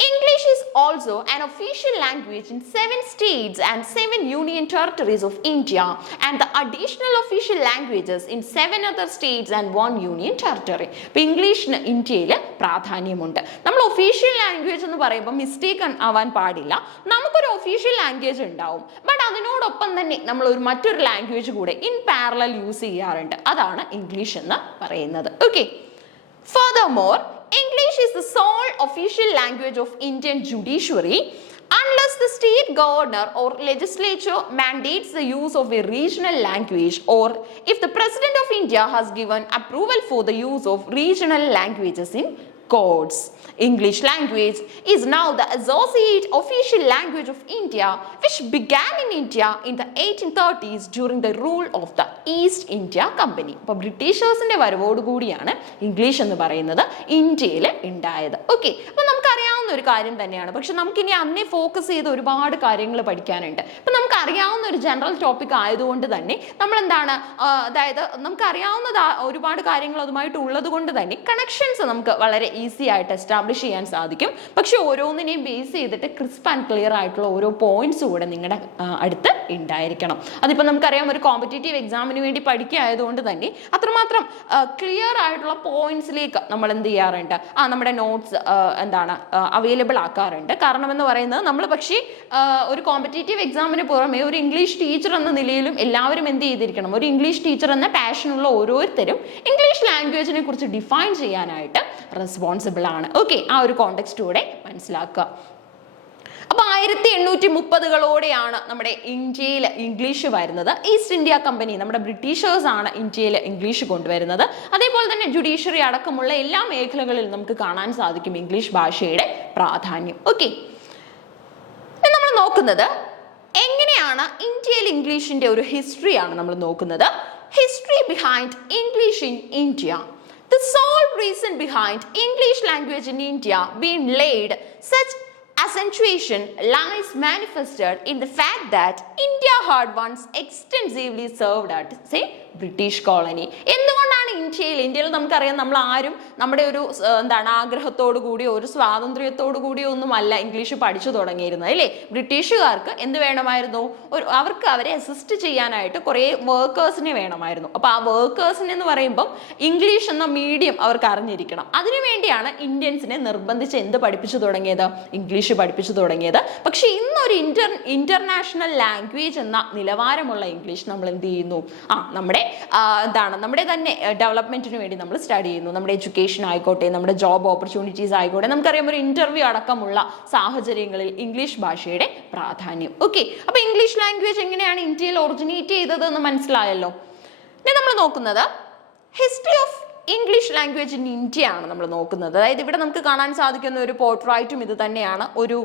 English is also an official language in 7 states and 7 union territories of India, and the additional official languages in 7 other states and 1 union territory. ഇപ്പോൾ ഇംഗ്ലീഷിന് ഇന്ത്യയിൽ പ്രാധാന്യമുണ്ട്. നമ്മൾ official language എന്ന് പറയുമ്പോൾ mistake ആവാൻ പാടില്ല. നമുക്കൊരു ഒഫീഷ്യൽ ലാംഗ്വേജ് ഉണ്ടാവും, ബട്ട് അതിനോടൊപ്പം തന്നെ നമ്മൾ മറ്റൊരു ലാംഗ്വേജ് കൂടെ ഇൻ പാരലൽ യൂസ് ചെയ്യാറുണ്ട്. അതാണ് ഇംഗ്ലീഷ് എന്ന് പറയുന്നത്. Okay, furthermore, English is the sole official language of Indian judiciary unless the state governor or legislature mandates the use of a regional language, or if the President of India has given approval for the use of regional languages in courts. English language is now the associate official language of India, which began in India in the 1830s during the rule of the East India Company. അപ്പോൾ ബ്രിട്ടീഷേഴ്സിന്റെ വരവോടുകൂടിയാണ് English എന്ന് പറയുന്നത് ഇന്ത്യയിൽ ഉണ്ടായത്. Okay, അപ്പോൾ നമുക്കറിയാവുന്ന ഒരു കാര്യം തന്നെയാണ്. പക്ഷെ നമുക്കിനി അന്നേ ഫോക്കസ് ചെയ്ത് ഒരുപാട് കാര്യങ്ങൾ പഠിക്കാനുണ്ട്. ഇപ്പം നമുക്കറിയാവുന്ന ഒരു ജനറൽ ടോപ്പിക് ആയതുകൊണ്ട് തന്നെ നമ്മൾ അതായത് നമുക്കറിയാവുന്നത് ഒരുപാട് കാര്യങ്ങൾ അതുമായിട്ട് ഉള്ളത് കൊണ്ട് തന്നെ കണക്ഷൻസ് നമുക്ക് വളരെ ഈസി ആയിട്ട് എസ്റ്റാബ്ലിഷ് ചെയ്യാൻ സാധിക്കും. പക്ഷെ ഓരോന്നിനെയും ബേസ് ചെയ്തിട്ട് ക്രിസ്പ് ആൻഡ് ക്ലിയർ ആയിട്ടുള്ള ഓരോ പോയിന്റ്സ് കൂടെ നിങ്ങളുടെ അടുത്ത് ഉണ്ടായിരിക്കണം. അതിപ്പോൾ നമുക്കറിയാം, ഒരു കോമ്പറ്റേറ്റീവ് എക്സാമിന് വേണ്ടി പഠിക്കുക ആയതുകൊണ്ട് തന്നെ അത്രമാത്രം ക്ലിയർ ആയിട്ടുള്ള പോയിന്റ്സിലേക്ക് നമ്മൾ എന്ത് ചെയ്യാറുണ്ട്, നമ്മുടെ നോട്ട്സ് അവൈലബിൾ ആക്കാറുണ്ട്. കാരണം എന്ന് പറയുന്നത് നമ്മൾ പക്ഷേ ഒരു കോമ്പറ്റേറ്റീവ് എക്സാമിന് പുറമെ ഒരു ഇംഗ്ലീഷ് ടീച്ചർ എന്ന നിലയിലും എല്ലാവരും എന്ത് ചെയ്തിരിക്കണം, ഒരു ഇംഗ്ലീഷ് ടീച്ചർ എന്ന പാഷനുള്ള ഓരോരുത്തരും ഇംഗ്ലീഷ് ലാംഗ്വേജിനെ കുറിച്ച് ഡിഫൈൻ ചെയ്യാനായിട്ട് റെസ്പോൺസിബിൾ ആണ്. ഓക്കെ, ആ ഒരു കോണ്ടെക്സ്റ്റൂടെ മനസ്സിലാക്കുക. അപ്പോൾ 1830കളോടെയാണ് നമ്മുടെ ഇന്ത്യയിൽ ഇംഗ്ലീഷ് വരുന്നത്. ഈസ്റ്റ് ഇന്ത്യ കമ്പനി, നമ്മുടെ ബ്രിട്ടീഷേഴ്സ് ആണ് ഇന്ത്യയിൽ ഇംഗ്ലീഷ് കൊണ്ടുവരുന്നത്. അതേപോലെ തന്നെ ജുഡീഷ്യറി അടക്കമുള്ള എല്ലാ മേഖലകളിലും നമുക്ക് കാണാൻ സാധിക്കും ഇംഗ്ലീഷ് ഭാഷയുടെ പ്രാധാന്യം. ഓക്കെ, നമ്മൾ നോക്കുന്നത് എങ്ങനെയാണ് ഇന്ത്യയിൽ ഇംഗ്ലീഷിന്റെ ഒരു ഹിസ്റ്ററിയാണ് നമ്മൾ നോക്കുന്നത്. History behind English in India. The sole reason behind English language in India being laid such accentuation lies manifested in the fact that India had once extensively served as a British colony. എന്തുകൊണ്ടാണ് ഇന്ത്യയിൽ നമുക്കറിയാം, നമ്മൾ ആരും നമ്മുടെ ഒരു ആഗ്രഹത്തോടു കൂടിയോ ഒരു സ്വാതന്ത്ര്യത്തോടു കൂടിയോ ഒന്നുമല്ല ഇംഗ്ലീഷ് പഠിച്ചു തുടങ്ങിയിരുന്നത് അല്ലേ. ബ്രിട്ടീഷുകാർക്ക് എന്ത് വേണമായിരുന്നു, അവർക്ക് അവരെ അസിസ്റ്റ് ചെയ്യാനായിട്ട് കുറേ വർക്കേഴ്സിനെ വേണമായിരുന്നു. അപ്പോൾ ആ വർക്കേഴ്സിനെ എന്ന് പറയുമ്പം ഇംഗ്ലീഷ് എന്ന മീഡിയം അവർക്ക് അറിഞ്ഞിരിക്കണം. അതിനുവേണ്ടിയാണ് ഇന്ത്യൻസിനെ നിർബന്ധിച്ച് എന്ത് പഠിപ്പിച്ചു തുടങ്ങിയത്, ഇംഗ്ലീഷ് പഠിപ്പിച്ചു തുടങ്ങിയത്. പക്ഷെ ഇന്നൊരു ഇന്റർനാഷണൽ ലാംഗ്വേജ് എന്ന നിലവാരമുള്ള ഇംഗ്ലീഷ് നമ്മൾ എന്ത് ചെയ്യുന്നു, നമ്മുടെ തന്നെ ഡെവലപ്മെന്റിന് വേണ്ടി നമ്മൾ സ്റ്റഡി ചെയ്യുന്നു. നമ്മുടെ എഡ്യൂക്കേഷൻ ആയിക്കോട്ടെ, നമ്മുടെ ജോബ് ഓപ്പർച്യൂണിറ്റീസ് ആയിക്കോട്ടെ, നമുക്കറിയാം ഒരു ഇന്റർവ്യൂ അടക്കമുള്ള സാഹചര്യങ്ങളിൽ ഇംഗ്ലീഷ് ഭാഷയുടെ പ്രാധാന്യം. ഓക്കെ, അപ്പൊ ഇംഗ്ലീഷ് ലാംഗ്വേജ് എങ്ങനെയാണ് ഇന്ത്യയിൽ ഒറിജിനേറ്റ് ചെയ്തത് എന്ന് മനസ്സിലായല്ലോ. ഇനി നമ്മൾ നോക്കുന്നത് history of English language in India ആണ് നമ്മൾ നോക്കുന്നത്. അതായത് ഇവിടെ നമുക്ക് കാണാൻ സാധിക്കുന്ന ഒരു പോർട്രൈറ്റും ഇത് തന്നെയാണ്. ഒരു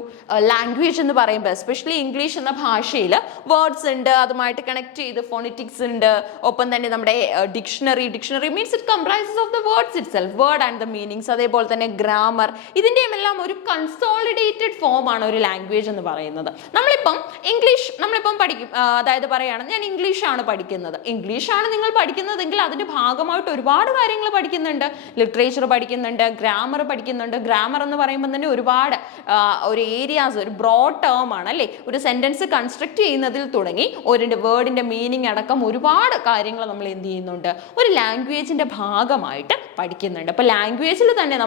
ലാംഗ്വേജ് എന്ന് പറയുമ്പോൾ എസ്പെഷ്യലി ഇംഗ്ലീഷ് എന്ന ഭാഷയിൽ വേർഡ്സ് ഉണ്ട്, അതുമായിട്ട് കണക്ട് ചെയ്ത് ഫോണിറ്റിക്സ് ഉണ്ട്, ഒപ്പം തന്നെ നമ്മുടെ dictionary means it comprises of the words it self, word and the meanings, അതേപോലെ തന്നെ ഗ്രാമർ, ഇതിൻ്റെയും എല്ലാം ഒരു കൺസോളിഡേറ്റഡ് ഫോം ആണ് ഒരു ലാംഗ്വേജ് എന്ന് പറയുന്നത്. നമ്മളിപ്പം പഠിക്കും, അതായത് പറയുകയാണ് ഞാൻ ഇംഗ്ലീഷാണ് പഠിക്കുന്നത്, ഇംഗ്ലീഷാണ് നിങ്ങൾ പഠിക്കുന്നതെങ്കിൽ അതിൻ്റെ ഭാഗമായിട്ട് ഒരുപാട് കാര്യങ്ങൾ പഠിക്കുന്നുണ്ട്. ലിറ്ററേച്ചർ പഠിക്കുന്നുണ്ട്, ഗ്രാമർ പഠിക്കുന്നുണ്ട്. ഗ്രാമർ എന്ന് പറയുമ്പോൾ തന്നെ ഒരുപാട് ഒരു ഏരിയാസ്, ഒരു ബ്രോഡ് ടേം ആണ് അല്ലേ. ഒരു സെന്റൻസ് കൺസ്ട്രക്ട് ചെയ്യുന്നതിൽ തുടങ്ങി ഒരു വേർഡിന്റെ മീനിങ് അടക്കം ഒരുപാട് കാര്യങ്ങൾ നമ്മൾ എന്ത് ചെയ്യുന്നുണ്ട്, ഒരു ലാംഗ്വേജിന്റെ ഭാഗമായിട്ട് പഠിക്കുന്നുണ്ട്. അപ്പൊ ലാംഗ്വേജിൽ തന്നെ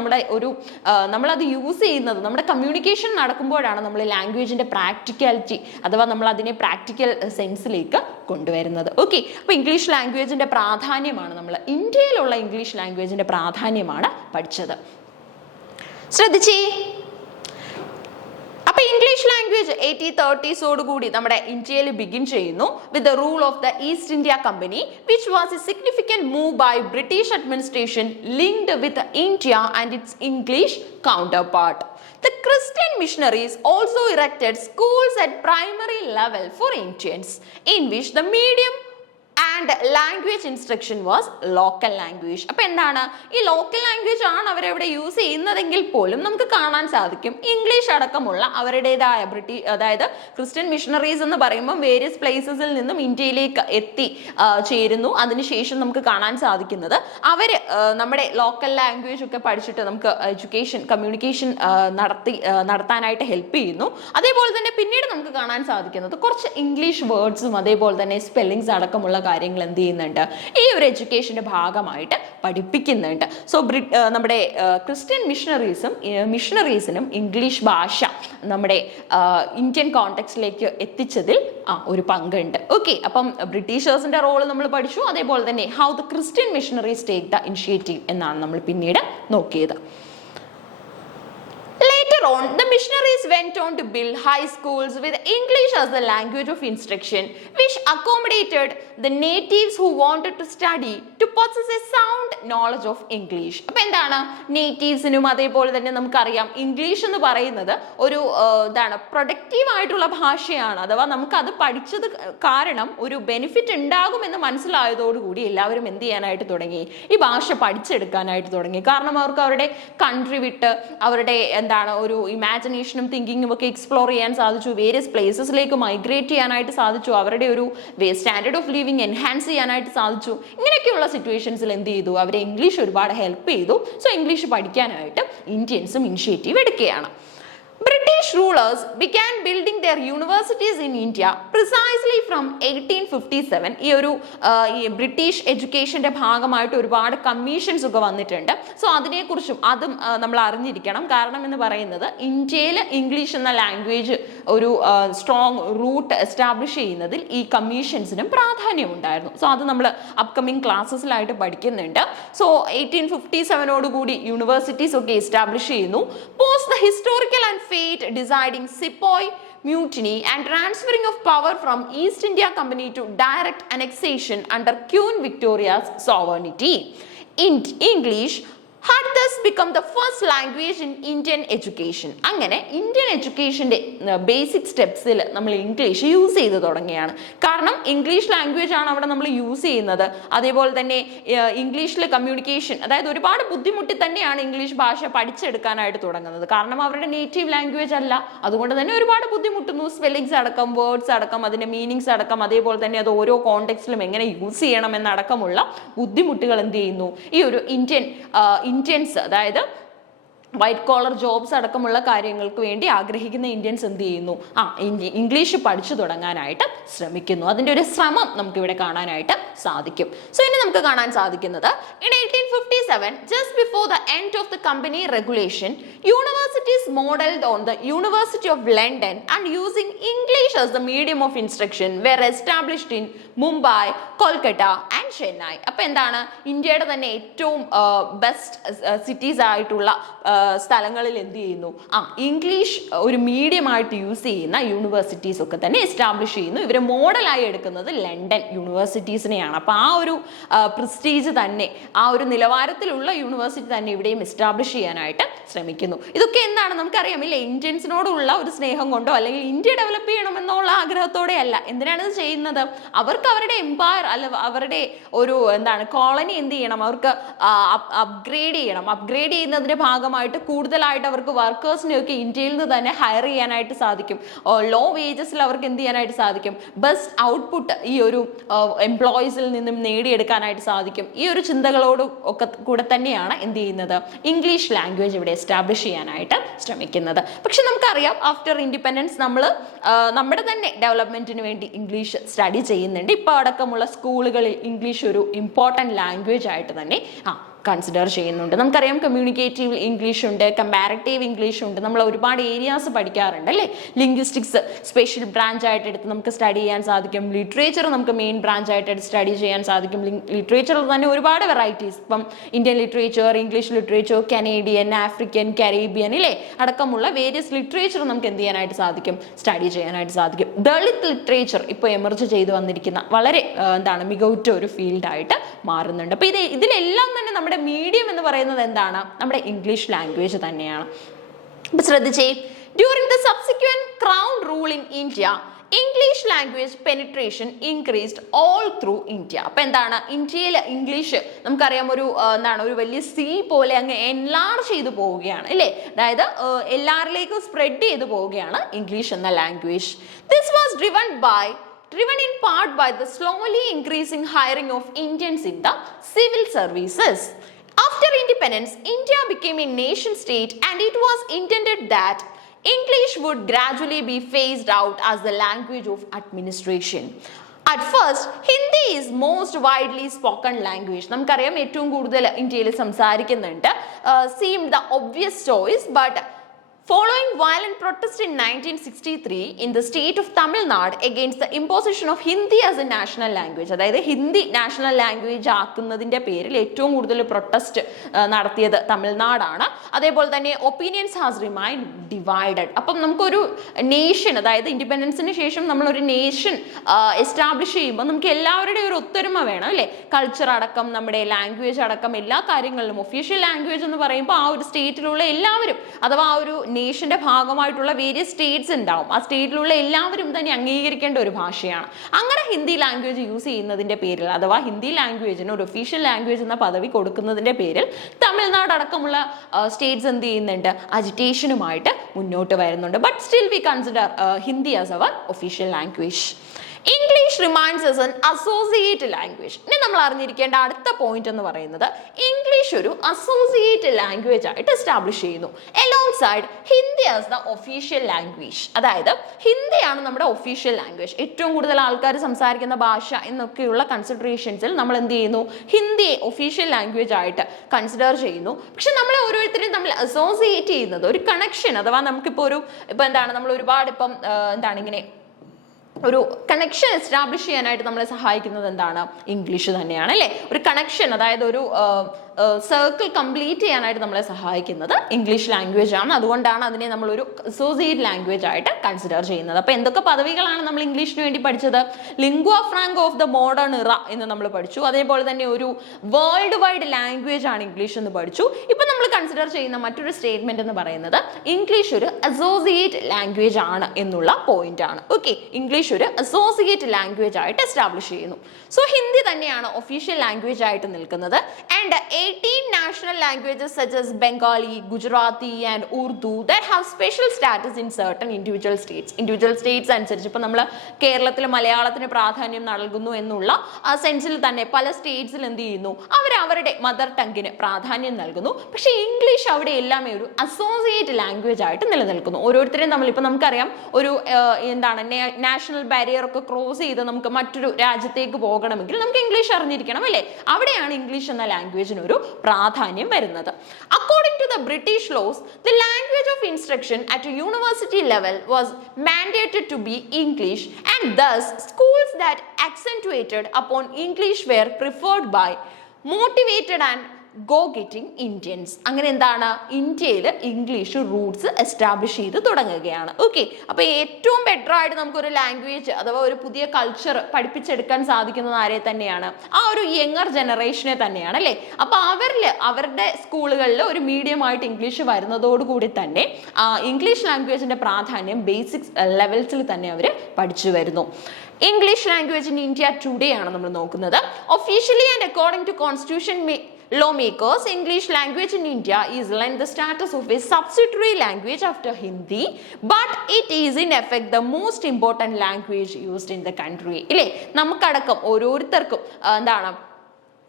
നമ്മളത് യൂസ് ചെയ്യുന്നത് നമ്മുടെ കമ്മ്യൂണിക്കേഷൻ നടക്കുമ്പോഴാണ് നമ്മൾ ലാംഗ്വേജിന്റെ പ്രാക്ടിക്കാലിറ്റി അഥവാ നമ്മൾ അതിനെ പ്രാക്ടിക്കൽ സെൻസിലേക്ക് കൊണ്ടുവരുന്നത്. ഓക്കെ, അപ്പൊ ഇംഗ്ലീഷ് ലാംഗ്വേജിന്റെ പ്രാധാന്യമാണ് നമ്മൾ ഇന്ത്യയിലുള്ള ഇംഗ്ലീഷ് ലാംഗ്വേജിന്റെ പ്രാധാന്യമാണ് പഠിച്ചത്. ശ്രദ്ധിച്ചേ, അപ്പൊ ഇംഗ്ലീഷ് ലാംഗ്വേജ് 1830s കൂടി നമ്മുടെ ഇന്ത്യയിൽ ബിഗിൻ ചെയ്യുന്നു with the rule of the East India Company, which was a significant move by British administration linked with India and its English counterpart. The Christian missionaries also erected schools at primary level for Indians, in which the medium and language instruction was local language. അപ്പോൾ എന്താണ്, ഈ local language ആണ് അവരവിടെ use ചെയ്യുന്നതെങ്കിൽ പോലും നമുക്ക് കാണാൻ സാധിക്കും ഇംഗ്ലീഷ് അടക്കമുള്ള അവരുടേതായ അതായത് ക്രിസ്ത്യൻ മിഷണറീസ് എന്ന് പറയുമ്പോൾ വേരിയസ് പ്ലേസസിൽ നിന്നും ഇന്ത്യയിലേക്ക് എത്തി ചേരുന്നു. അതിനുശേഷം നമുക്ക് കാണാൻ സാധിക്കുന്നത് അവർ നമ്മുടെ ലോക്കൽ ലാംഗ്വേജ് ഒക്കെ പഠിച്ചിട്ട് നമുക്ക് എഡ്യൂക്കേഷൻ കമ്മ്യൂണിക്കേഷൻ നടത്താനായിട്ട് ഹെൽപ്പ് ചെയ്യുന്നു. അതേപോലെ തന്നെ പിന്നീട് നമുക്ക് കാണാൻ സാധിക്കുന്നത് കുറച്ച് ഇംഗ്ലീഷ് വേർഡ്സും അതേപോലെ തന്നെ സ്പെല്ലിങ്സ് അടക്കമുള്ള കാര്യങ്ങൾ എന്ത് ചെയ്യുന്നുണ്ട്, ഈ ഒരു എഡ്യൂക്കേഷന്റെ ഭാഗമായിട്ട് പഠിപ്പിക്കുന്നുണ്ട്. സോ നമ്മുടെ ക്രിസ്ത്യൻ മിഷണറീസിനും ഇംഗ്ലീഷ് ഭാഷ നമ്മുടെ ഇന്ത്യൻ കോണ്ടെക്സ്റ്റിലേക്ക് എത്തിച്ചതിൽ ഒരു പങ്കുണ്ട്. ഓക്കെ, അപ്പം ബ്രിട്ടീഷേഴ്സിന്റെ റോൾ നമ്മൾ പഠിച്ചു. അതേപോലെ തന്നെ how the Christian missionaries take the initiative എന്നാണ് നമ്മൾ പിന്നീട് നോക്കിയത്. Later on, the missionaries went on to build high schools with English as the language of instruction, which accommodated the natives who wanted to study to possess a sound knowledge of English. അപ്പോൾ എന്താണ്, നേറ്റീവ്സിനും അതേപോലെ തന്നെ നമുക്കറിയാം English എന്ന് പറയുന്നത് ഒരു productive ആയിട്ടുള്ള ഭാഷയാണ്. അഥവാ നമുക്കത് പഠിച്ചത് കാരണം ഒരു ബെനിഫിറ്റ് ഉണ്ടാകുമെന്ന് മനസ്സിലായതോടുകൂടി എല്ലാവരും എന്ത് ചെയ്യാനായിട്ട് തുടങ്ങി, ഈ ഭാഷ പഠിച്ചെടുക്കാനായിട്ട് തുടങ്ങി. കാരണം അവർക്ക് അവരുടെ കൺട്രി വിട്ട് അവരുടെ ഒരു ഇമാജിനേഷനും തിങ്കിങ്ങും ഒക്കെ എക്സ്പ്ലോർ ചെയ്യാൻ സാധിച്ചു. വേരിയസ് പ്ലേസസിലേക്ക് മൈഗ്രേറ്റ് ചെയ്യാനായിട്ട് സാധിച്ചു. അവരുടെ ഒരു സ്റ്റാൻഡേർഡ് ഓഫ് ലിവിങ് എൻഹാൻസ് ചെയ്യാനായിട്ട് സാധിച്ചു. ഇങ്ങനെയൊക്കെയുള്ള സിറ്റുവേഷൻസിൽ എന്ത് ചെയ്തു, അവരെ ഇംഗ്ലീഷ് ഒരുപാട് ഹെൽപ്പ് ചെയ്തു. സോ ഇംഗ്ലീഷ് പഠിക്കാനായിട്ട് ഇന്ത്യൻസും ഇനിഷ്യേറ്റീവ് എടുക്കുകയാണ്. British rulers began building their universities in India precisely from 1857. ഈ ബ്രിട്ടീഷ് എഡ്യൂക്കേഷന്റെ ഭാഗമായിട്ട് ഒരുപാട് കമ്മീഷൻസ് ഒക്കെ വന്നിട്ടുണ്ട്. സോ അതിനെക്കുറിച്ചും അതും നമ്മൾ അറിഞ്ഞിരിക്കണം. കാരണം എന്ന് പറയുന്നത് ഇന്ത്യയിൽ ഇംഗ്ലീഷ് എന്ന ലാംഗ്വേജ് ഒരു സ്ട്രോങ് റൂട്ട് എസ്റ്റാബ്ലിഷ് ചെയ്യുന്നതിൽ ഈ കമ്മീഷൻസിനും പ്രാധാന്യമുണ്ടായിരുന്നു. സോ അത് നമ്മൾ അപ്കമിങ് ക്ലാസ്സസിലായിട്ട് പഠിക്കുന്നുണ്ട്. സോ 1857 കൂടി യൂണിവേഴ്സിറ്റീസ് ഒക്കെ എസ്റ്റാബ്ലിഷ് ചെയ്യുന്നു. Post the historical and fate deciding Sepoy mutiny and transferring of power from East India Company to direct annexation under Queen Victoria's sovereignty. In English had thus become the first language in Indian education. അങ്ങനെ Indian എഡ്യൂക്കേഷൻ്റെ basic സ്റ്റെപ്സിൽ നമ്മൾ English use ചെയ്ത് തുടങ്ങിയാണ്. കാരണം English language ആണ് അവിടെ നമ്മൾ use ചെയ്യുന്നത്. അതേപോലെ തന്നെ ഇംഗ്ലീഷിൽ കമ്മ്യൂണിക്കേഷൻ, അതായത് ഒരുപാട് ബുദ്ധിമുട്ടി തന്നെയാണ് ഇംഗ്ലീഷ് ഭാഷ പഠിച്ചെടുക്കാനായിട്ട് തുടങ്ങുന്നത്. കാരണം അവരുടെ നേറ്റീവ് ലാംഗ്വേജ് അല്ല, അതുകൊണ്ട് തന്നെ ഒരുപാട് ബുദ്ധിമുട്ടുന്നു. സ്പെല്ലിങ്സ് അടക്കം, വേർഡ്സ് അടക്കം, അതിൻ്റെ മീനിങ്സ് അടക്കം, അതേപോലെ തന്നെ അത് ഓരോ കോണ്ടെക്സ്റ്റിലും എങ്ങനെ യൂസ് ചെയ്യണം എന്നടക്കമുള്ള ബുദ്ധിമുട്ടുകൾ എന്ത് ചെയ്യുന്നു ഈ ഒരു ഇന്ത്യൻസ്, അതായത് വൈറ്റ് കോളർ ജോബ്സ് അടക്കമുള്ള കാര്യങ്ങൾക്ക് വേണ്ടി ആഗ്രഹിക്കുന്ന ഇന്ത്യൻസ് എന്ത് ചെയ്യുന്നു, ഇംഗ്ലീഷ് പഠിച്ചു തുടങ്ങാനായിട്ട് ശ്രമിക്കുന്നു. അതിൻ്റെ ഒരു ശ്രമം നമുക്കിവിടെ കാണാനായിട്ട് സാധിക്കും. സോ ഇനി നമുക്ക് കാണാൻ സാധിക്കുന്നത് in 1857, just before the end of the company regulation, universities modeled on the University of London and using English as the medium of instruction were established in Mumbai, Kolkata and Chennai. അപ്പോൾ എന്താണ്, ഇന്ത്യയുടെ തന്നെ ഏറ്റവും best cities ആയിട്ടുള്ള സ്ഥലങ്ങളിൽ എന്ത് ചെയ്യുന്നു, English ഒരു മീഡിയം ആയിട്ട് യൂസ് ചെയ്യുന്ന യൂണിവേഴ്സിറ്റീസ് ഒക്കെ തന്നെ എസ്റ്റാബ്ലിഷ് ചെയ്യുന്നു. ഇവരെ മോഡലായി എടുക്കുന്നത് ലണ്ടൻ യൂണിവേഴ്സിറ്റീസിനെയാണ്. അപ്പോൾ ആ ഒരു പ്രസ്റ്റീജ് തന്നെ, ആ ഒരു നിലവാരത്തിലുള്ള യൂണിവേഴ്സിറ്റി തന്നെ ഇവിടെയും എസ്റ്റാബ്ലിഷ് ചെയ്യാനായിട്ട് ശ്രമിക്കുന്നു. ഇതൊക്കെ എന്താണ് നമുക്കറിയാം ഇല്ലേ, ഇന്ത്യൻസിനോടുള്ള ഒരു സ്നേഹം കൊണ്ടോ അല്ലെങ്കിൽ ഇന്ത്യ ഡെവലപ്പ് ചെയ്യണമെന്നുള്ള ആഗ്രഹത്തോടെ അല്ല. എന്തിനാണ് ഇത് ചെയ്യുന്നത്, അവർക്ക് അവരുടെ എംപയർ അല്ല അവരുടെ ഒരു കോളനി എന്ത് ചെയ്യണം, അവർക്ക് അപ്ഗ്രേഡ് ചെയ്യണം. അപ്ഗ്രേഡ് ചെയ്യുന്നതിന്റെ ഭാഗമായിട്ട് കൂടുതലായിട്ട് അവർക്ക് വർക്കേഴ്സിനെയൊക്കെ ഇന്ത്യയിൽ നിന്ന് തന്നെ ഹയർ ചെയ്യാനായിട്ട് സാധിക്കും. ലോ വേജസിൽ അവർക്ക് എന്ത് ചെയ്യാനായിട്ട് സാധിക്കും, ബെസ്റ്റ് ഔട്ട്പുട്ട് ഈ ഒരു എംപ്ലോയീസിൽ നിന്നും നേടിയെടുക്കാനായിട്ട് സാധിക്കും. ഈ ഒരു ചിന്തകളോട് ഒക്കെ കൂടെ തന്നെയാണ് എന്ത് ചെയ്യുന്നത്, ഇംഗ്ലീഷ് ലാംഗ്വേജ് ഇവിടെ എസ്റ്റാബ്ലിഷ് ചെയ്യാനായിട്ട് ശ്രമിക്കുന്നത്. പക്ഷെ നമുക്കറിയാം ആഫ്റ്റർ ഇൻഡിപെൻഡൻസ് നമ്മൾ നമ്മുടെ തന്നെ ഡെവലപ്മെന്റിന് വേണ്ടി ഇംഗ്ലീഷ് സ്റ്റഡി ചെയ്യുന്നുണ്ട്. ഇപ്പോൾ അടക്കമുള്ള സ്കൂളുകളിൽ ഇംഗ്ലീഷ് ഒരു ഇമ്പോർട്ടൻറ്റ് ലാംഗ്വേജ് ആയിട്ട് തന്നെ കൺസിഡർ ചെയ്യുന്നുണ്ട്. നമുക്കറിയാം കമ്മ്യൂണിക്കേറ്റീവ് ഇംഗ്ലീഷ് ഉണ്ട്, കമ്പാരറ്റീവ് ഇംഗ്ലീഷ് ഉണ്ട്. നമ്മൾ ഒരുപാട് ഏരിയാസ് പഠിക്കാറുണ്ട് അല്ലേ. ലിംഗ്വിസ്റ്റിക്സ് സ്പെഷ്യൽ ബ്രാഞ്ച് ആയിട്ട് എടുത്ത് നമുക്ക് സ്റ്റഡി ചെയ്യാൻ സാധിക്കും. ലിറ്ററേച്ചർ നമുക്ക് മെയിൻ ബ്രാഞ്ച് ആയിട്ട് എടുത്ത് സ്റ്റഡി ചെയ്യാൻ സാധിക്കും. ലിറ്ററേച്ചറിൽ തന്നെ ഒരുപാട് വെറൈറ്റീസ്, ഇപ്പം Indian literature, English literature, Canadian, African, Caribbean ഇല്ലേ അടക്കമുള്ള വേരിയസ് ലിറ്ററേച്ചർ നമുക്ക് എന്ത് ചെയ്യാനായിട്ട് സാധിക്കും, സ്റ്റഡി ചെയ്യാനായിട്ട് സാധിക്കും. ദളിത് ലിറ്ററേച്ചർ ഇപ്പോൾ എമർജ് ചെയ്ത് വന്നിരിക്കുന്ന വളരെ മികവുറ്റ ഒരു ഫീൽഡായിട്ട് മാറുന്നുണ്ട്. അപ്പോൾ ഇതിലെല്ലാം തന്നെ നമ്മുടെ മീഡിയം എന്ന് പറയുന്നത് എന്താണ്, നമ്മുടെ ഇംഗ്ലീഷ് ലാംഗ്വേജ് തന്നെയാണ്. അപ്പൊ ശ്രദ്ധിച്ചേ, during the subsequent crown rule in India, English language penetration increased all through India. അപ്പൊ ഇന്ത്യയിൽ ഇംഗ്ലീഷ് നമുക്കറിയാം ഒരു വലിയ സീ പോലെ അങ്ങ് എൻലാർജ് ചെയ്തു പോവുകയാണ് അല്ലേ. അതായത് എല്ലാവരിലേക്കും സ്പ്രെഡ് ചെയ്തു പോവുകയാണ് ഇംഗ്ലീഷ് എന്ന language. This was driven in part by the slowly increasing hiring of Indians in the civil services. After independence, India became a nation state and it was intended that English would gradually be phased out as the language of administration. At first, Hindi is most widely spoken language. നമുക്കറിയാം ഏറ്റവും കൂടുതൽ ഇന്ത്യയിൽ സംസാരിക്കുന്നുണ്ട്. Seemed the obvious choice, but following violent protest in 1963 in the state of Tamil Nadu against the imposition of Hindi as a national language, അതായത് Hindi national language ആക്കുന്നതിൻ്റെ പേരിൽ ഏറ്റവും കൂടുതൽ protest നടത്തിയത് തമിഴ്നാടാണ്. അതേപോലെ തന്നെ ഒപ്പീനിയൻസ് ഹാസ് റിമൈൻഡ് ഡിവൈഡഡ്. അപ്പം നമുക്കൊരു nation, അതായത് ഇൻഡിപെൻഡൻസിന് ശേഷം നമ്മളൊരു നേഷൻ എസ്റ്റാബ്ലിഷ് ചെയ്യുമ്പോൾ നമുക്ക് എല്ലാവരുടെയും ഒരു ഒത്തൊരുമ വേണം അല്ലേ. കൾച്ചർ അടക്കം, നമ്മുടെ ലാംഗ്വേജ് അടക്കം എല്ലാ കാര്യങ്ങളിലും ഒഫീഷ്യൽ ലാംഗ്വേജ് എന്ന് പറയുമ്പോൾ ആ ഒരു സ്റ്റേറ്റിലുള്ള എല്ലാവരും, അഥവാ ആ ഒരു നേഷന്റെ ഭാഗമായിട്ടുള്ള വേരിയസ് സ്റ്റേറ്റ്സ് ഉണ്ടാവും. ആ സ്റ്റേറ്റിലുള്ള എല്ലാവരും തന്നെ അംഗീകരിക്കേണ്ട ഒരു ഭാഷയാണ്. അങ്ങനെ ഹിന്ദി ലാംഗ്വേജ് യൂസ് ചെയ്യുന്നതിന്റെ പേരിൽ, അഥവാ ഹിന്ദി ലാംഗ്വേജിന് ഒരു ഒഫീഷ്യൽ ലാംഗ്വേജ് എന്ന പദവി കൊടുക്കുന്നതിന്റെ പേരിൽ തമിഴ്നാട് അടക്കമുള്ള സ്റ്റേറ്റ്സ് എന്ത് ചെയ്യുന്നുണ്ട്, അജിറ്റേഷനുമായിട്ട് മുന്നോട്ട് വരുന്നുണ്ട്. But still we consider Hindi as our official language. English remains as an associate language. ഇനി നമ്മൾ അറിഞ്ഞിരിക്കേണ്ട അടുത്ത പോയിന്റ് എന്ന് പറയുന്നത് ഇംഗ്ലീഷ് ഒരു അസോസിയേറ്റ് ലാംഗ്വേജ് ആയിട്ട് എസ്റ്റാബ്ലിഷ് ചെയ്യുന്നു alongside Hindi as the official language. അതായത് ഹിന്ദിയാണ് നമ്മുടെ ഒഫീഷ്യൽ ലാംഗ്വേജ്, ഏറ്റവും കൂടുതൽ ആൾക്കാർ സംസാരിക്കുന്ന ഭാഷ എന്നൊക്കെയുള്ള കൺസിഡറേഷൻസിൽ നമ്മൾ എന്ത് ചെയ്യുന്നു, ഹിന്ദിയെ ഒഫീഷ്യൽ ലാംഗ്വേജ് ആയിട്ട് കൺസിഡർ ചെയ്യുന്നു. പക്ഷെ നമ്മളെ ഓരോരുത്തരും നമ്മൾ അസോസിയേറ്റ് ചെയ്യുന്നത് ഒരു കണക്ഷൻ, അഥവാ നമുക്കിപ്പോൾ നമ്മൾ ഒരുപാട് ഇങ്ങനെ ഒരു കണക്ഷൻ എസ്റ്റാബ്ലിഷ് ചെയ്യാനായിട്ട് നമ്മളെ സഹായിക്കുന്നത് എന്താണ്, ഇംഗ്ലീഷ് തന്നെയാണ് അല്ലേ. ഒരു കണക്ഷൻ, അതായത് ഒരു സർക്കിൾ കംപ്ലീറ്റ് ചെയ്യാനായിട്ട് നമ്മളെ സഹായിക്കുന്നത് ഇംഗ്ലീഷ് ലാംഗ്വേജ് ആണ്. അതുകൊണ്ടാണ് അതിനെ നമ്മളൊരു അസോസിയേറ്റ് ലാംഗ്വേജ് ആയിട്ട് കൺസിഡർ ചെയ്യുന്നത്. അപ്പോൾ എന്തൊക്കെ പദവികളാണ് നമ്മൾ ഇംഗ്ലീഷിന് വേണ്ടി പഠിച്ചത്? ലിംഗ്വ ഫ്രാങ്ക ഓഫ് ദ മോഡേൺ ഇറ എന്ന് നമ്മൾ പഠിച്ചു. അതേപോലെ തന്നെ ഒരു വേൾഡ് വൈഡ് ലാംഗ്വേജ് ആണ് ഇംഗ്ലീഷ് എന്ന് പഠിച്ചു. ഇപ്പം നമ്മൾ കൺസിഡർ ചെയ്യുന്ന മറ്റൊരു സ്റ്റേറ്റ്മെന്റ് എന്ന് പറയുന്നത് ഇംഗ്ലീഷ് ഒരു അസോസിയേറ്റ് ലാംഗ്വേജ് ആണ് എന്നുള്ള പോയിന്റ് ആണ്. ഓക്കെ, ഇംഗ്ലീഷ് ഒരു അസോസിയേറ്റ് ലാംഗ്വേജ് ആയിട്ട് എസ്റ്റാബ്ലിഷ് ചെയ്യുന്നു. സോ ഹിന്ദി തന്നെയാണ് ഒഫീഷ്യൽ ലാംഗ്വേജ് ആയിട്ട് നിൽക്കുന്നത്. And 18 national languages such as Bengali, Gujarati and Urdu that have special status in certain individual states അനുസരിച്ച് ഇപ്പം നമ്മൾ കേരളത്തിൽ മലയാളത്തിന് പ്രാധാന്യം നൽകുന്നു എന്നുള്ള ആ സെൻസിൽ തന്നെ പല സ്റ്റേറ്റ്സിൽ എന്ത് ചെയ്യുന്നു, അവരുടെ മദർ ടങ്ങിന് പ്രാധാന്യം നൽകുന്നു. പക്ഷേ ഇംഗ്ലീഷ് അവിടെ എല്ലാമേ ഒരു അസോസിയേറ്റ് ലാംഗ്വേജ് ആയിട്ട് നിലനിൽക്കുന്നു. ഓരോരുത്തരെയും നമ്മളിപ്പോൾ നമുക്കറിയാം ഒരു എന്താണ് നാഷണൽ ബാരിയർ ഒക്കെ ക്രോസ് ചെയ്ത് നമുക്ക് മറ്റൊരു രാജ്യത്തേക്ക് പോകണമെങ്കിൽ നമുക്ക് ഇംഗ്ലീഷ് അറിഞ്ഞിരിക്കണം അല്ലേ? അവിടെയാണ് ഇംഗ്ലീഷ് എന്ന ലാംഗ്വേജിന് ഒരു പ്രാധാന്യം വരുന്നത്. According to the British laws, the language of instruction at a university level was mandated to be English, and thus schools that accentuated upon English were preferred by motivated and go getting Indians. അങ്ങനെ എന്താണ്, ഇന്ത്യയിൽ English Roots establish ചെയ്ത് തുടങ്ങുകയാണ്. Okay, അപ്പോൾ ഏറ്റവും better ആയിട്ട് നമുക്കൊരു language അഥവാ ഒരു പുതിയ കൾച്ചർ പഠിപ്പിച്ചെടുക്കാൻ സാധിക്കുന്നത് ആരെ തന്നെയാണ്? ആ ഒരു യങ്ങർ ജനറേഷനെ തന്നെയാണ് അല്ലേ? അപ്പോൾ അവരുടെ സ്കൂളുകളിൽ ഒരു മീഡിയം ആയിട്ട് ഇംഗ്ലീഷ് വരുന്നതോടുകൂടി തന്നെ ഇംഗ്ലീഷ് ലാംഗ്വേജിന്റെ പ്രാധാന്യം ബേസിക്സ് ലെവൽസിൽ തന്നെ അവർ പഠിച്ചു വരുന്നു. English language in India today ആണ് നമ്മൾ നോക്കുന്നത്. Officially and according to constitution lawmakers, English language in India is lent the status of a subsidiary language after Hindi, but it is in effect the most important language used in the country. ഇല്ലേ, നമുക്കടക്കം ഓരോരുത്തർക്കും എന്താണ്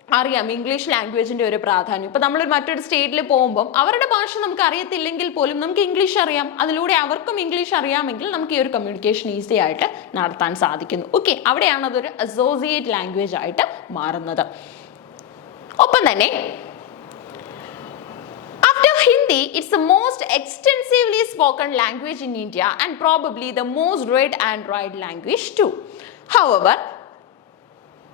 അറിയാം English ലാംഗ്വേജിന്റെ ഒരു പ്രാധാന്യം. ഇപ്പൊ നമ്മൾ മറ്റൊരു സ്റ്റേറ്റിൽ പോകുമ്പോൾ അവരുടെ ഭാഷ നമുക്ക് അറിയത്തില്ലെങ്കിൽ പോലും നമുക്ക് ഇംഗ്ലീഷ് അറിയാം. അതിലൂടെ അവർക്കും ഇംഗ്ലീഷ് അറിയാമെങ്കിൽ നമുക്ക് ഈ ഒരു കമ്മ്യൂണിക്കേഷൻ ഈസി ആയിട്ട് നടത്താൻ സാധിക്കുന്നു. ഓക്കെ, അവിടെയാണ് അതൊരു അസോസിയേറ്റ് ലാംഗ്വേജ് ആയിട്ട് മാറുന്നത്. ഒപ്പം തന്നെ after Hindi, it's the most extensively spoken language in India and probably the most read and write language too. However,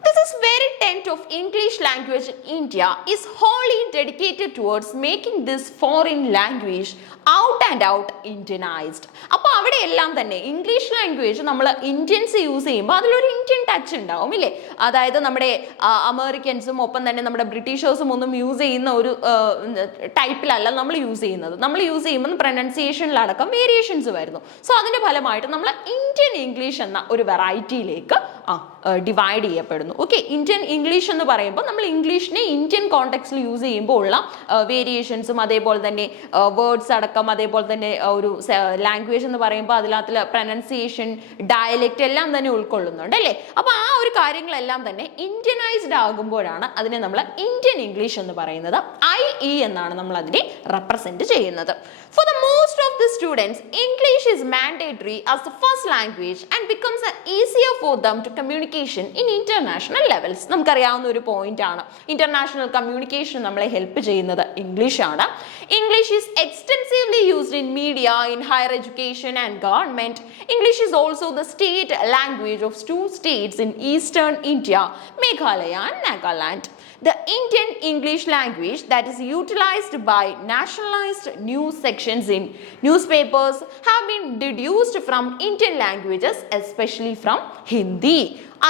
this is very tent of English language in India is wholly dedicated towards making this foreign language out and out Indianized. അപ്പോൾ അവിടെ എല്ലാം തന്നെ English language നമ്മൾ Indians use ചെയ്യുമ്പോൾ അതിലൊരു Indian touch ഉണ്ടാവും ഇല്ലേ? അതായത് നമ്മുടെ അമേരിക്കൻസും ഒപ്പം തന്നെ നമ്മുടെ ബ്രിട്ടീഷേഴ്സും ഒന്നും യൂസ് ചെയ്യുന്ന ഒരു ടൈപ്പിലല്ല നമ്മൾ യൂസ് ചെയ്യുന്നത്. നമ്മൾ യൂസ് ചെയ്യുമ്പോൾ പ്രൊനൗൺസിയേഷനിലടക്കം വേരിയേഷൻസ് വരുന്നു. സോ അതിന്റെ ഫലമായിട്ട് നമ്മൾ ഇന്ത്യൻ ഇംഗ്ലീഷ് എന്ന ഒരു വെറൈറ്റിയിലേക്ക് ഡിവൈഡ് ചെയ്യപ്പെടുന്നു. ഓക്കെ, ഇന്ത്യൻ ഇംഗ്ലീഷ് എന്ന് പറയുമ്പോൾ നമ്മൾ ഇംഗ്ലീഷിനെ ഇന്ത്യൻ കോണ്ടെക്സ്റ്റിൽ യൂസ് ചെയ്യുമ്പോൾ ഉള്ള വേരിയേഷൻസും അതേപോലെ തന്നെ വേർഡ്സ് അടക്കം അതേപോലെ തന്നെ ഒരു ലാംഗ്വേജ് എന്ന് പറയുമ്പോൾ അതിനകത്ത് പ്രൊനൗൺസിയേഷൻ ഡയലക്റ്റ് എല്ലാം തന്നെ ഉൾക്കൊള്ളുന്നുണ്ട് അല്ലേ? അപ്പോൾ ആ ഒരു കാര്യങ്ങളെല്ലാം തന്നെ ഇന്ത്യനൈസ്ഡ് ആകുമ്പോഴാണ് അതിനെ നമ്മൾ ഇന്ത്യൻ ഇംഗ്ലീഷ് എന്ന് പറയുന്നത്. IE എന്നാണ് നമ്മൾ അതിനെ റെപ്രസെന്റ് ചെയ്യുന്നത്. For the most of the students, English is mandatory as the first language and becomes easier for them to communication in international levels. നമുക്കറിയാവുന്ന ഒരു പോയിന്റ് ആണ്. ഇന്റർനാഷണൽ കമ്മ്യൂണിക്കേഷൻ നമ്മളെ ഹെൽപ്പ് ചെയ്യുന്നത് ഇംഗ്ലീഷ് ആണ്. English is extensively used in media, in higher education and government. English is also the state language of 2 states in eastern India, Meghalaya and Nagaland. The Indian English language that is utilized by nationalized news sections in newspapers have been deduced from Indian languages, especially from Hindi.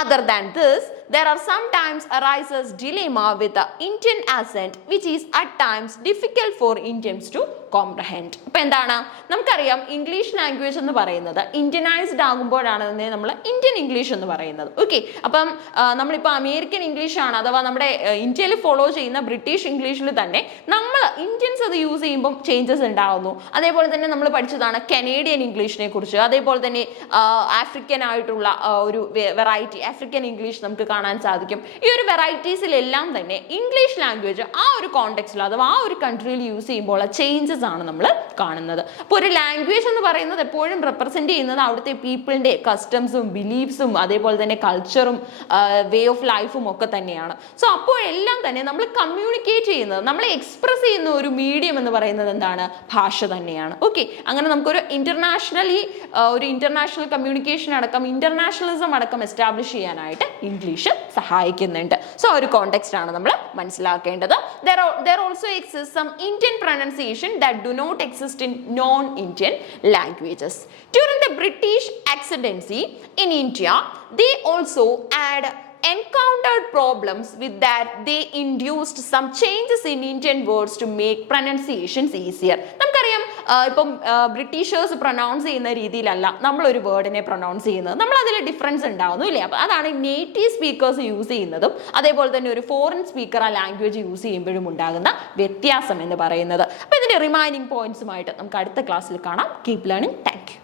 Other than this, there are sometimes arises dilemma with the Indian accent, which is at times difficult for Indians to comprehend. അപ്പോൾ എന്താണ്, നമുക്കറിയാം English language എന്ന് പറയുന്നത് Indianised ആകുമ്പോഴാണ് നമ്മൾ Indian English എന്ന് പറയുന്നത്. Okay, അപ്പം നമ്മളിപ്പോൾ അമേരിക്കൻ ഇംഗ്ലീഷ് ആണ് അഥവാ നമ്മുടെ ഇന്ത്യയിൽ ഫോളോ ചെയ്യുന്ന ബ്രിട്ടീഷ് ഇംഗ്ലീഷിൽ തന്നെ നമ്മൾ ഇന്ത്യൻസ് അത് യൂസ് ചെയ്യുമ്പോൾ ചേഞ്ചസ് ഉണ്ടാകുന്നു. അതേപോലെ തന്നെ നമ്മൾ പഠിച്ചതാണ് കനേഡിയൻ ഇംഗ്ലീഷിനെ കുറിച്ച്. അതേപോലെ തന്നെ ആഫ്രിക്കൻ ആയിട്ടുള്ള ഒരു വെറൈറ്റി ആഫ്രിക്കൻ ഇംഗ്ലീഷ് നമുക്ക് കാണാൻ സാധിക്കും. ഈ ഒരു വെറൈറ്റീസിലെല്ലാം തന്നെ ഇംഗ്ലീഷ് ലാംഗ്വേജ് ആ ഒരു കോണ്ടെക്സ്റ്റിൽ അഥവാ ആ ഒരു കൺട്രിയിൽ യൂസ് ചെയ്യുമ്പോൾ ചേഞ്ചസ് ആണ് നമ്മൾ കാണുന്നത്. അപ്പോൾ ഒരു ലാംഗ്വേജ് എന്ന് പറയുന്നത് എപ്പോഴും റെപ്രസെന്റ് ചെയ്യുന്നത് അവിടുത്തെ പീപ്പിളിന്റെ കസ്റ്റംസും ബിലീഫ്സും അതേപോലെ തന്നെ കൾച്ചറും വേ ഓഫ് ലൈഫും ഒക്കെ തന്നെയാണ്. സോ അപ്പോഴെല്ലാം തന്നെ നമ്മൾ കമ്മ്യൂണിക്കേറ്റ് ചെയ്യുന്നത് നമ്മൾ എക്സ്പ്രസ് ചെയ്യുന്ന ഒരു മീഡിയം എന്ന് പറയുന്നത് എന്താണ്, ഭാഷ തന്നെയാണ്. ഓക്കെ, അങ്ങനെ നമുക്കൊരു ഇന്റർനാഷണൽ കമ്മ്യൂണിക്കേഷൻ അടക്കം ഇന്റർനാഷണലിസം അടക്കം എസ്റ്റാബ്ലിഷ് എസ്റ്റാബ്ലിഷ് ചെയ്യാനായിട്ട് ഇംഗ്ലീഷ് സഹായിക്കുന്നുണ്ട്. സോ ഒരു കോണ്ടെക്സ്റ്റ് ആണ് നമ്മൾ മനസ്സിലാക്കേണ്ടത്. There also exists some Indian pronunciation that do not exist in non-Indian languages. During the British ascendancy in India, they also had encountered problems with that. They introduced some changes in Indian words to make pronunciations easier. നമുക്കറിയാം ഇപ്പം Britishers pronounce ചെയ്യുന്ന രീതിയിലല്ല നമ്മളൊരു വേർഡിനെ pronounce ചെയ്യുന്നത്, നമ്മൾ അതിൽ difference ഉണ്ടാവുന്നു ഇല്ലേ. അപ്പോൾ അതാണ് നേറ്റീവ് സ്പീക്കേഴ്സ് യൂസ് ചെയ്യുന്നതും അതേപോലെ തന്നെ ഒരു ഫോറിൻ സ്പീക്കർ ആ ലാംഗ്വേജ് യൂസ് ചെയ്യുമ്പോഴും ഉണ്ടാകുന്ന വ്യത്യാസം എന്ന് പറയുന്നത്. അപ്പോൾ ഇതിന്റെ റിമൈനിങ് പോയിന്റ്സുമായിട്ട് നമുക്ക് അടുത്ത ക്ലാസ്സിൽ കാണാം. Keep learning. Thank you.